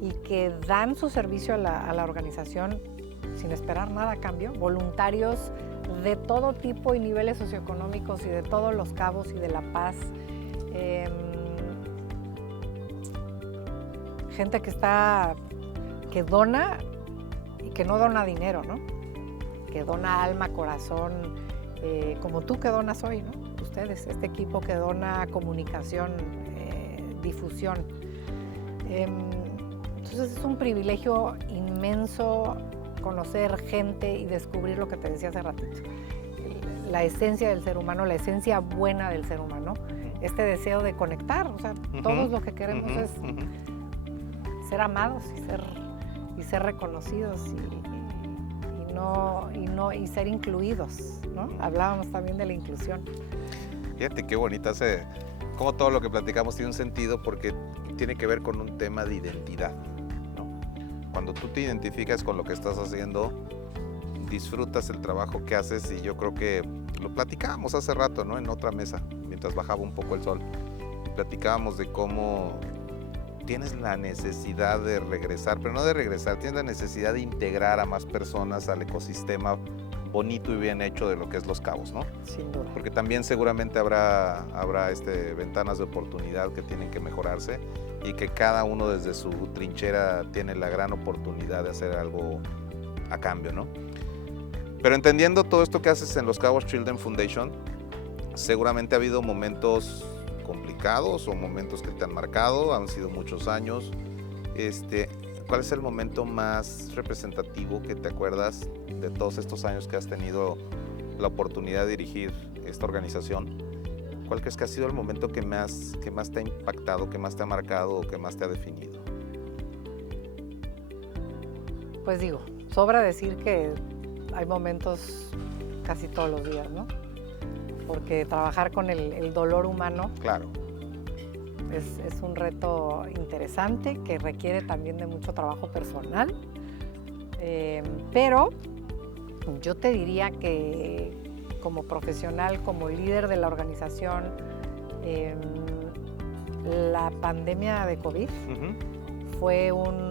y que dan su servicio a la organización sin esperar nada a cambio, voluntarios de todo tipo y niveles socioeconómicos y de todos los cabos y de La Paz, gente que dona y que no dona dinero, ¿no? Que dona alma, corazón, como tú que donas hoy, ¿no? Ustedes, este equipo que dona comunicación, difusión. Entonces es un privilegio inmenso conocer gente y descubrir lo que te decía hace ratito. La esencia del ser humano, la esencia buena del ser humano, este deseo de conectar, o sea, todos lo que queremos es ser amados y ser reconocidos y ser incluidos, ¿no? Hablábamos también de la inclusión. Fíjate qué bonita, como todo lo que platicamos tiene un sentido porque tiene que ver con un tema de identidad, ¿no? Cuando tú te identificas con lo que estás haciendo, disfrutas el trabajo que haces y yo creo que lo platicábamos hace rato, ¿no? En otra mesa, mientras bajaba un poco el sol, platicábamos de cómo tienes la necesidad de regresar, pero no de regresar, tienes la necesidad de integrar a más personas al ecosistema bonito y bien hecho de lo que es Los Cabos, ¿no? Sin duda. Porque también seguramente habrá ventanas de oportunidad que tienen que mejorarse y que cada uno desde su trinchera tiene la gran oportunidad de hacer algo a cambio, ¿no? Pero entendiendo todo esto que haces en Los Cabos Children Foundation, seguramente ha habido momentos complicados o momentos que te han marcado, han sido muchos años. ¿Cuál es el momento más representativo que te acuerdas de todos estos años que has tenido la oportunidad de dirigir esta organización? ¿Cuál crees que ha sido el momento que más te ha impactado, que más te ha marcado o que más te ha definido? Pues digo, sobra decir que hay momentos casi todos los días, ¿no? Porque trabajar con el dolor humano, claro, es un reto interesante que requiere también de mucho trabajo personal, pero yo te diría que como profesional, como líder de la organización, la pandemia de COVID fue un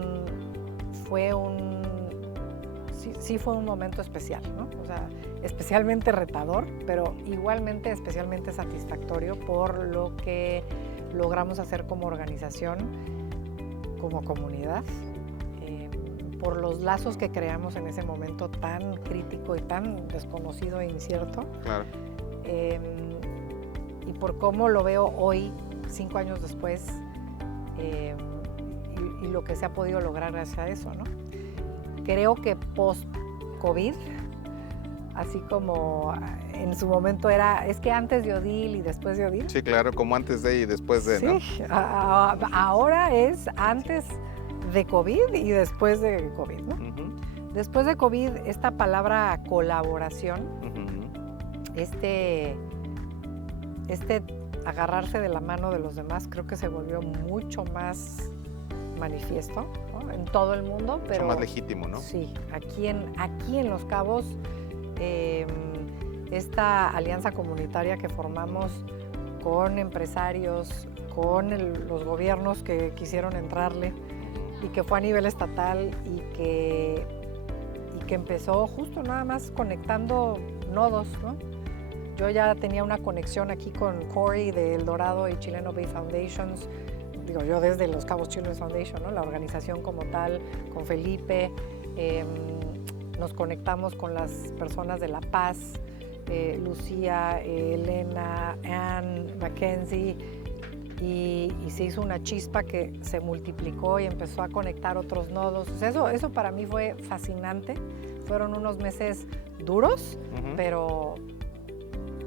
momento especial, ¿no? O sea, especialmente retador, pero igualmente especialmente satisfactorio por lo que logramos hacer como organización, como comunidad, por los lazos que creamos en ese momento tan crítico y tan desconocido e incierto. Claro. Y por cómo lo veo hoy, 5 años después, y lo que se ha podido lograr gracias a eso, ¿no? Creo que post-COVID, así como en su momento es que antes de Odile y después de Odile. Sí, claro, como antes de y después de, ¿no? Sí, ahora es antes de COVID y después de COVID, ¿no? Después de COVID, esta palabra colaboración, este agarrarse de la mano de los demás, creo que se volvió mucho más manifiesto, ¿no? En todo el mundo, pero mucho más legítimo, ¿no? Sí, aquí en Los Cabos, esta alianza comunitaria que formamos con empresarios, con los gobiernos que quisieron entrarle y que fue a nivel estatal y que empezó justo nada más conectando nodos, ¿no? Yo ya tenía una conexión aquí con Corey de El Dorado y Chileno Bay Foundations, digo yo desde Los Cabos Children's Foundation, ¿no? La organización como tal, con Felipe, nos conectamos con las personas de La Paz, Lucía, Elena, Ann, Mackenzie, y se hizo una chispa que se multiplicó y empezó a conectar otros nodos. O sea, eso para mí fue fascinante. Fueron unos meses duros, pero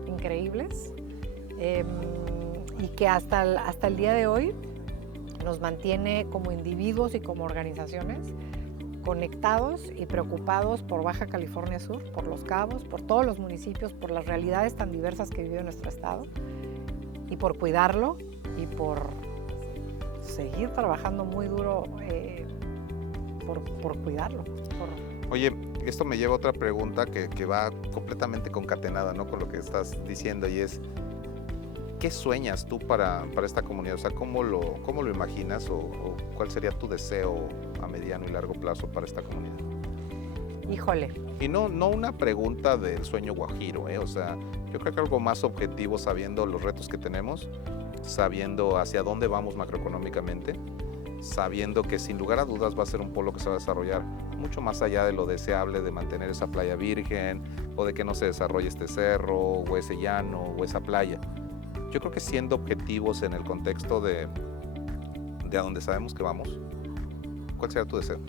increíbles, y que hasta el día de hoy nos mantiene como individuos y como organizaciones conectados y preocupados por Baja California Sur, por Los Cabos, por todos los municipios, por las realidades tan diversas que vive nuestro estado, y por cuidarlo y por seguir trabajando muy duro por cuidarlo. Oye, esto me lleva a otra pregunta que va completamente concatenada, ¿no? Con lo que estás diciendo, y es, ¿qué sueñas tú para esta comunidad? O sea, ¿cómo lo imaginas o cuál sería tu deseo a mediano y largo plazo para esta comunidad? Híjole. Y no una pregunta del sueño guajiro, o sea, yo creo que algo más objetivo, sabiendo los retos que tenemos, sabiendo hacia dónde vamos macroeconómicamente, sabiendo que sin lugar a dudas va a ser un polo que se va a desarrollar mucho más allá de lo deseable de mantener esa playa virgen o de que no se desarrolle este cerro o ese llano o esa playa. Yo creo que siendo objetivos en el contexto de a donde sabemos que vamos, ¿cuál sería tu deseo?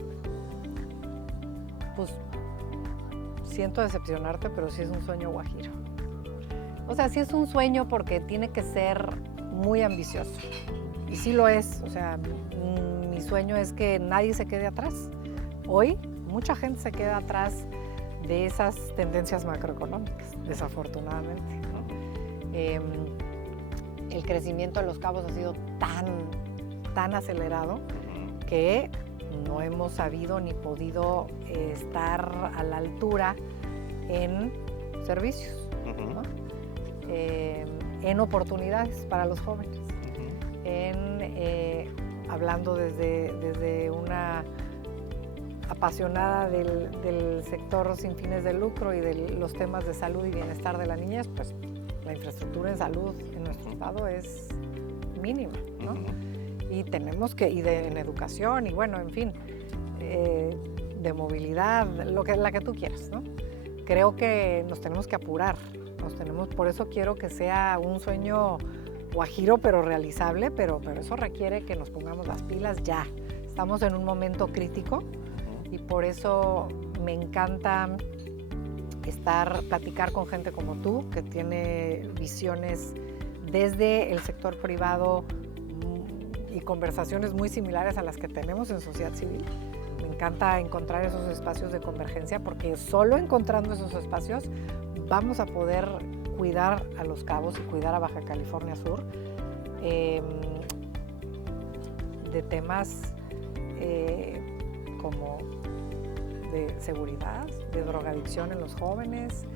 Pues siento decepcionarte, pero sí es un sueño guajiro. O sea, sí es un sueño porque tiene que ser muy ambicioso. Y sí lo es. O sea, mi sueño es que nadie se quede atrás. Hoy, mucha gente se queda atrás de esas tendencias macroeconómicas, desafortunadamente, ¿no? El crecimiento de Los Cabos ha sido tan acelerado que no hemos sabido ni podido estar a la altura en servicios, ¿no? En oportunidades para los jóvenes, hablando desde una apasionada del sector sin fines de lucro y de los temas de salud y bienestar de la niñez, pues la infraestructura en salud en nuestro estado es mínima, ¿no? Y tenemos que, en educación y bueno, en fin, de movilidad, la que tú quieras, ¿no? Creo que nos tenemos que apurar, por eso quiero que sea un sueño guajiro pero realizable, pero eso requiere que nos pongamos las pilas ya. Estamos en un momento crítico y por eso me encanta platicar con gente como tú, que tiene visiones desde el sector privado y conversaciones muy similares a las que tenemos en sociedad civil. Me encanta encontrar esos espacios de convergencia porque solo encontrando esos espacios vamos a poder cuidar a Los Cabos y cuidar a Baja California Sur de temas como de seguridad, de drogadicción en los jóvenes,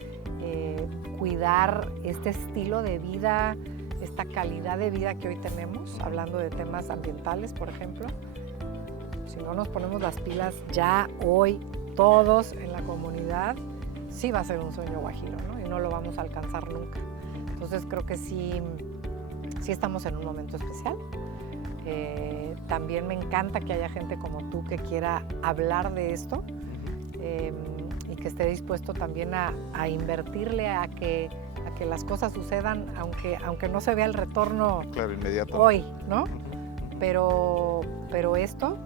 cuidar este estilo de vida, esta calidad de vida que hoy tenemos, hablando de temas ambientales, por ejemplo. Si no nos ponemos las pilas ya hoy, todos en la comunidad, sí va a ser un sueño guajiro, ¿no? Y no lo vamos a alcanzar nunca. Entonces creo que sí estamos en un momento especial. También me encanta que haya gente como tú que quiera hablar de esto y que esté dispuesto también a invertirle a que las cosas sucedan, aunque no se vea el retorno inmediato hoy, ¿no? Pero esto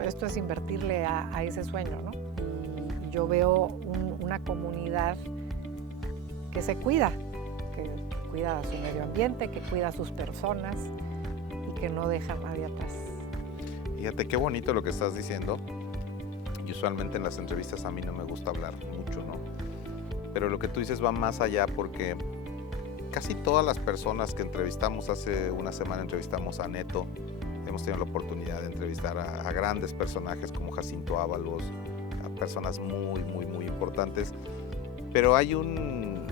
es invertirle a ese sueño, ¿no? Y yo veo una comunidad que se cuida, que cuida a su medio ambiente, que cuida a sus personas y que no deja a nadie atrás. Fíjate qué bonito lo que estás diciendo. Y usualmente en las entrevistas a mí no me gusta hablar mucho, ¿no? Pero lo que tú dices va más allá, porque casi todas las personas que entrevistamos, hace una semana entrevistamos a Neto, hemos tenido la oportunidad de entrevistar a grandes personajes como Jacinto Ábalos, a personas muy, muy, muy importantes, pero hay un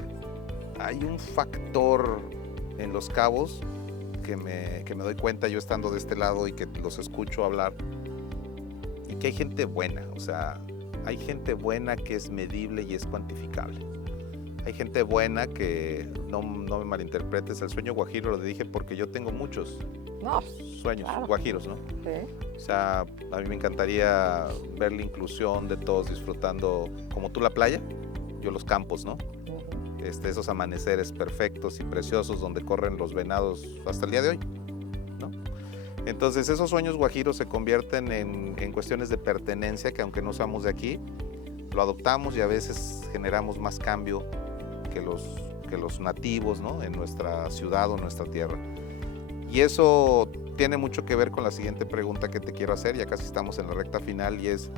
factor en Los Cabos que me doy cuenta yo estando de este lado y que los escucho hablar, y que hay gente buena, o sea, hay gente buena que es medible y es cuantificable. Hay gente buena que, no me malinterpretes, el sueño guajiro lo dije porque yo tengo muchos sueños guajiros, ¿no? Sí. O sea, a mí me encantaría ver la inclusión de todos disfrutando, como tú la playa, yo los campos, ¿no? Esos amaneceres perfectos y preciosos donde corren los venados hasta el día de hoy, ¿no? Entonces esos sueños guajiros se convierten en cuestiones de pertenencia que, aunque no seamos de aquí, lo adoptamos y a veces generamos más cambio que los nativos, ¿no? En nuestra ciudad o nuestra tierra. Y eso tiene mucho que ver con la siguiente pregunta que te quiero hacer, ya casi estamos en la recta final, y es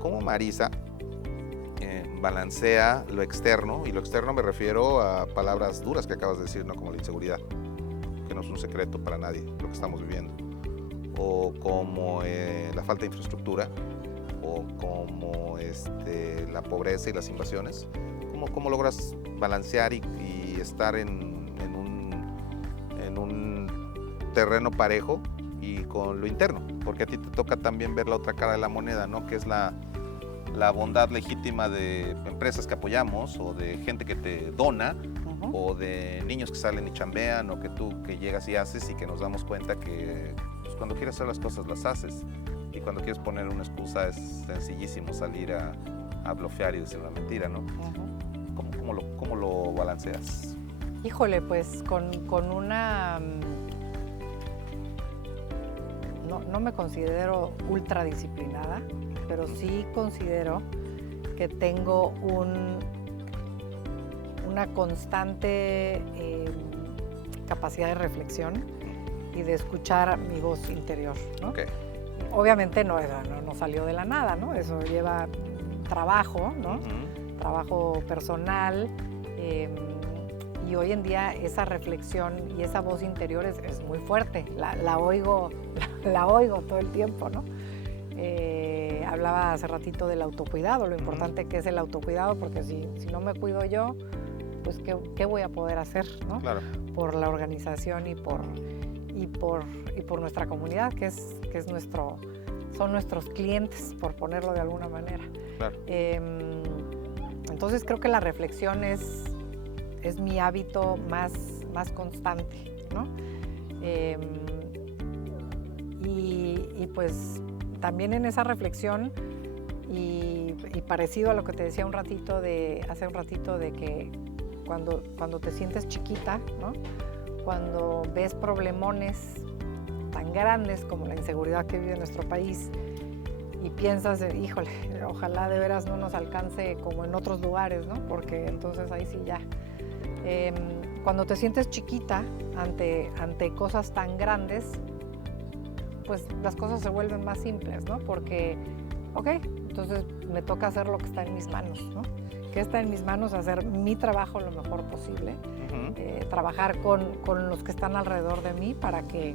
¿cómo Marisa balancea lo externo? Y lo externo me refiero a palabras duras que acabas de decir, ¿no? Como la inseguridad, que no es un secreto para nadie lo que estamos viviendo, o como la falta de infraestructura, o como la pobreza y las invasiones. ¿Cómo logras balancear y estar en un terreno parejo y con lo interno? Porque a ti te toca también ver la otra cara de la moneda, ¿no? Que es la bondad legítima de empresas que apoyamos, o de gente que te dona, o de niños que salen y chambean, o que tú que llegas y haces, y que nos damos cuenta que pues, cuando quieres hacer las cosas las haces, y cuando quieres poner una excusa es sencillísimo salir a blofear y decir una mentira, ¿no? ¿Cómo lo balanceas? Híjole, pues con una... No me considero ultradisciplinada, pero sí considero que tengo una constante capacidad de reflexión y de escuchar mi voz interior, ¿no? Okay. Obviamente no salió de la nada, ¿no? Eso lleva trabajo, ¿no? Trabajo personal, y hoy en día esa reflexión y esa voz interior es muy fuerte, la oigo todo el tiempo, ¿no? Hablaba hace ratito del autocuidado, lo importante que es el autocuidado, porque si no me cuido yo, pues ¿qué voy a poder hacer, ¿no? Claro. Por la organización y por nuestra comunidad, que son nuestros clientes, por ponerlo de alguna manera. Claro. Entonces creo que la reflexión es mi hábito más constante, ¿no? Y pues también en esa reflexión y parecido a lo que te decía hace un ratito de que cuando te sientes chiquita, ¿no? Cuando ves problemones tan grandes como la inseguridad que vive nuestro país y piensas, híjole, ojalá de veras no nos alcance como en otros lugares, ¿no? Porque entonces ahí sí ya. Cuando te sientes chiquita ante cosas tan grandes, pues las cosas se vuelven más simples, ¿no? Porque, entonces me toca hacer lo que está en mis manos, ¿no? ¿Qué está en mis manos? Hacer mi trabajo lo mejor posible, trabajar con los que están alrededor de mí para que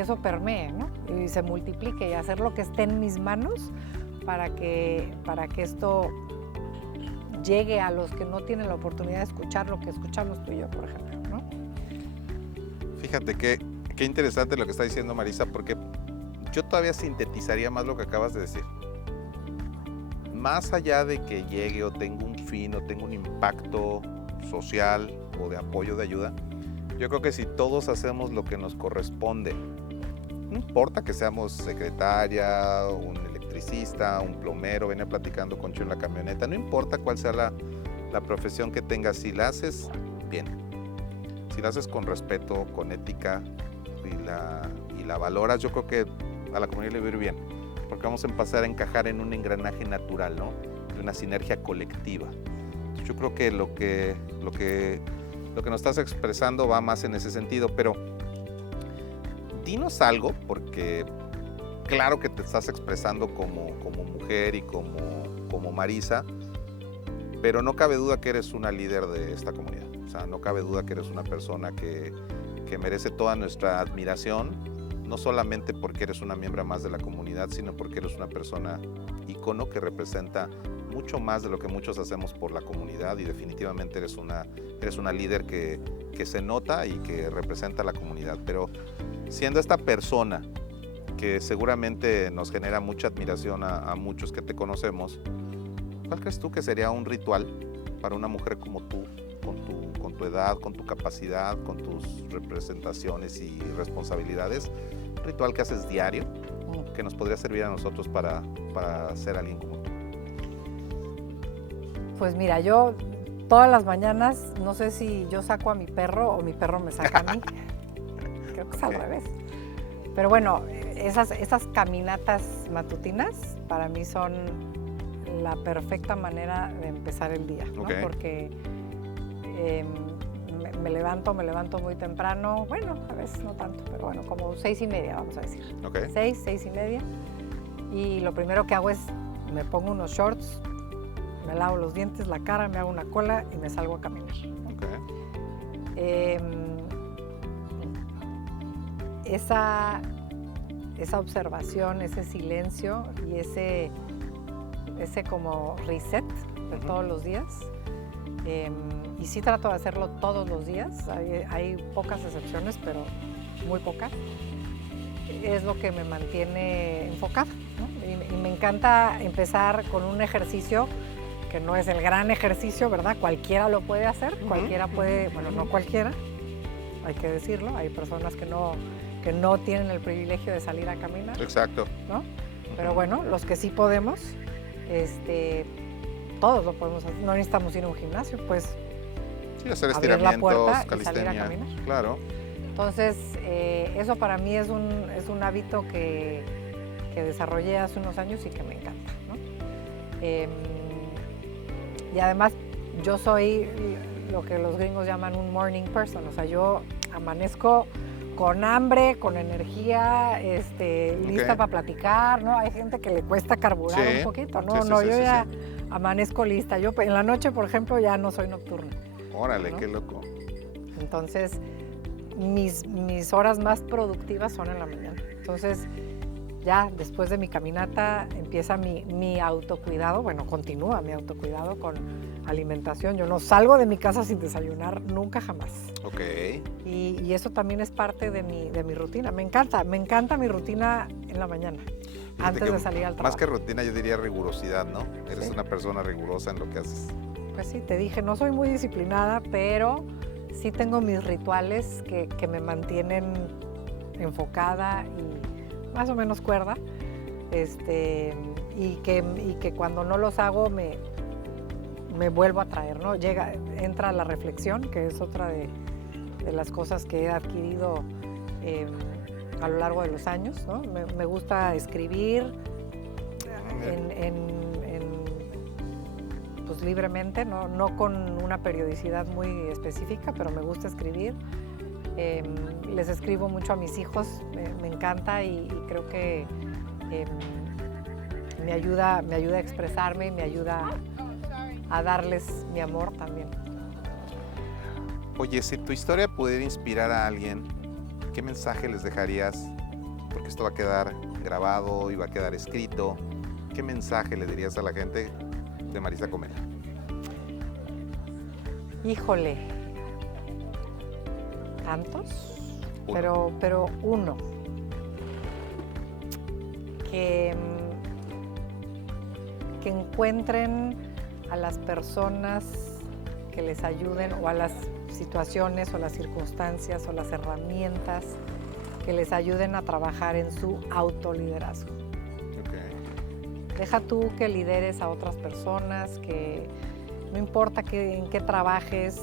eso permee, ¿no? Y se multiplique, y hacer lo que esté en mis manos para que esto llegue a los que no tienen la oportunidad de escuchar lo que escuchamos tú y yo, por ejemplo, ¿no? Fíjate qué interesante lo que está diciendo Marisa, porque yo todavía sintetizaría más lo que acabas de decir. Más allá de que llegue o tenga un fin o tenga un impacto social o de apoyo, de ayuda, Yo creo que si todos hacemos lo que nos corresponde, no importa que seamos secretaria, un electricista, un plomero, venía platicando con Chu en la camioneta, no importa cuál sea la profesión que tengas, si la haces bien, si la haces con respeto, con ética y la valoras, yo creo que a la comunidad le va a ir bien, porque vamos a empezar a encajar en un engranaje natural, ¿no? De una sinergia colectiva. Yo creo que lo que nos estás expresando va más en ese sentido, pero dinos algo, porque claro que te estás expresando como mujer y como Marisa, pero no cabe duda que eres una líder de esta comunidad. O sea, no cabe duda que eres una persona que merece toda nuestra admiración, no solamente porque eres una miembro más de la comunidad, sino porque eres una persona ícono que representa mucho más de lo que muchos hacemos por la comunidad, y definitivamente eres una líder que se nota y que representa a la comunidad. Pero siendo esta persona que seguramente nos genera mucha admiración a muchos que te conocemos, ¿cuál crees tú que sería un ritual para una mujer como tú, con tu edad, con tu capacidad, con tus representaciones y responsabilidades? Un ritual que haces diario, que nos podría servir a nosotros para ser alguien como tú. Pues mira, yo todas las mañanas, no sé si yo saco a mi perro o mi perro me saca a mí. Creo que es al revés. Pero bueno, esas caminatas matutinas para mí son la perfecta manera de empezar el día, ¿no? Porque me levanto muy temprano, bueno, a veces no tanto, pero bueno, como 6:30, vamos a decir. 6:30. Y lo primero que hago es, me pongo unos shorts, me lavo los dientes, la cara, me hago una cola y me salgo a caminar. Esa observación, ese silencio y ese como reset de todos los días. Y sí trato de hacerlo todos los días. Hay pocas excepciones, pero muy pocas. Es lo que me mantiene enfocada, ¿no? Y me encanta empezar con un ejercicio que no es el gran ejercicio, ¿verdad? Cualquiera lo puede hacer, cualquiera puede, bueno, no cualquiera, hay que decirlo, hay personas que no tienen el privilegio de salir a caminar. Exacto. ¿No? Pero bueno, los que sí podemos, todos lo podemos hacer, no necesitamos ir a un gimnasio, pues sí, hacer abrir la puerta y calistenia, salir a caminar. Claro. Entonces, eso para mí es un hábito que desarrollé hace unos años y que me encanta, ¿no? Y además, yo soy lo que los gringos llaman un morning person, o sea, yo amanezco con hambre, con energía, lista para platicar, ¿no? Hay gente que le cuesta carburar un poquito, ¿no? Yo ya amanezco lista. Yo en la noche, por ejemplo, ya no soy nocturna. Órale, ¿no? Qué loco. Entonces, mis horas más productivas son en la mañana. Entonces, ya después de mi caminata empieza mi autocuidado, bueno, continúa mi autocuidado con alimentación. Yo no salgo de mi casa sin desayunar, nunca jamás. Ok. Y eso también es parte de mi rutina. Me encanta mi rutina en la mañana, antes de salir al trabajo. Más que rutina, yo diría rigurosidad, ¿no? Eres una persona rigurosa en lo que haces. Pues sí, te dije, no soy muy disciplinada, pero sí tengo mis rituales que me mantienen enfocada y más o menos cuerda, y que cuando no los hago me vuelvo a traer, ¿no? Entra la reflexión, que es otra de las cosas que he adquirido a lo largo de los años, ¿no? Me gusta escribir pues libremente, no con una periodicidad muy específica, pero me gusta escribir. Les escribo mucho a mis hijos, me encanta y creo que me ayuda a expresarme y me ayuda a darles mi amor también. Oye, si tu historia pudiera inspirar a alguien, ¿qué mensaje les dejarías? Porque esto va a quedar grabado y va a quedar escrito. ¿Qué mensaje le dirías a la gente de Marisa Comella? Híjole, tantos, pero uno, que encuentren a las personas que les ayuden o a las situaciones o las circunstancias o las herramientas que les ayuden a trabajar en su autoliderazgo. Ok. Deja tú que lideres a otras personas, que no importa en qué trabajes,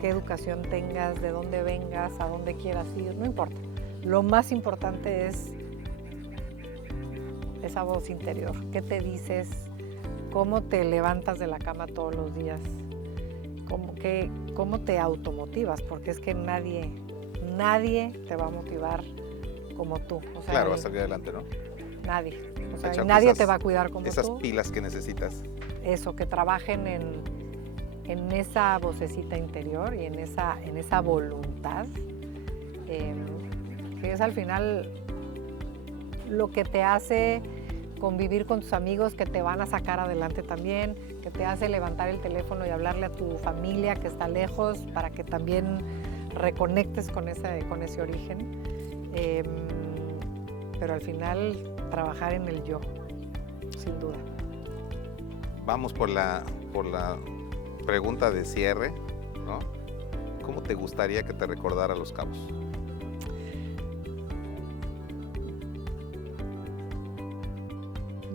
qué educación tengas, de dónde vengas, a dónde quieras ir, no importa. Lo más importante es esa voz interior. ¿Qué te dices? ¿Cómo te levantas de la cama todos los días? ¿Cómo te automotivas? Porque es que nadie te va a motivar como tú. O sea, Claro, vas a salir adelante, ¿no? Nadie. O sea, Echarte nadie esas- te va a cuidar como Esas tú. pilas que necesitas. Eso, que trabajen en esa vocecita interior y en esa voluntad, que es al final lo que te hace convivir con tus amigos que te van a sacar adelante también, que te hace levantar el teléfono y hablarle a tu familia que está lejos para que también reconectes con ese origen. Pero al final trabajar en el yo, sin duda. Vamos por la pregunta de cierre, ¿no? ¿Cómo te gustaría que te recordara Los Cabos?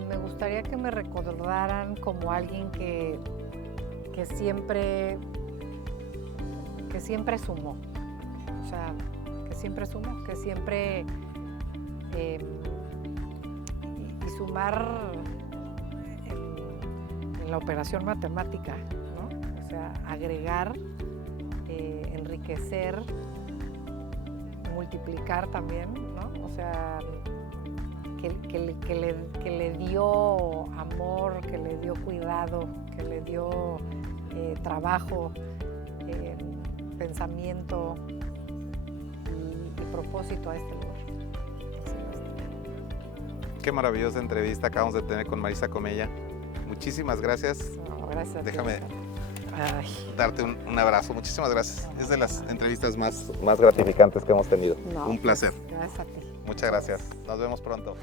Me gustaría que me recordaran como alguien que siempre sumó. O sea, que siempre sumó, que siempre y sumar en la operación matemática, ¿no? O sea, agregar, enriquecer, multiplicar también, ¿no? O sea, que le dio amor, que le dio cuidado, que le dio trabajo, pensamiento y propósito a este lugar. Qué maravillosa entrevista acabamos de tener con Marisa Comella. Muchísimas gracias. No, gracias a ti. Déjame Ay, darte un abrazo. Muchísimas gracias. Es de las entrevistas más gratificantes que hemos tenido. no, Un placer. pues, gracias a ti. Muchas gracias. Nos vemos pronto.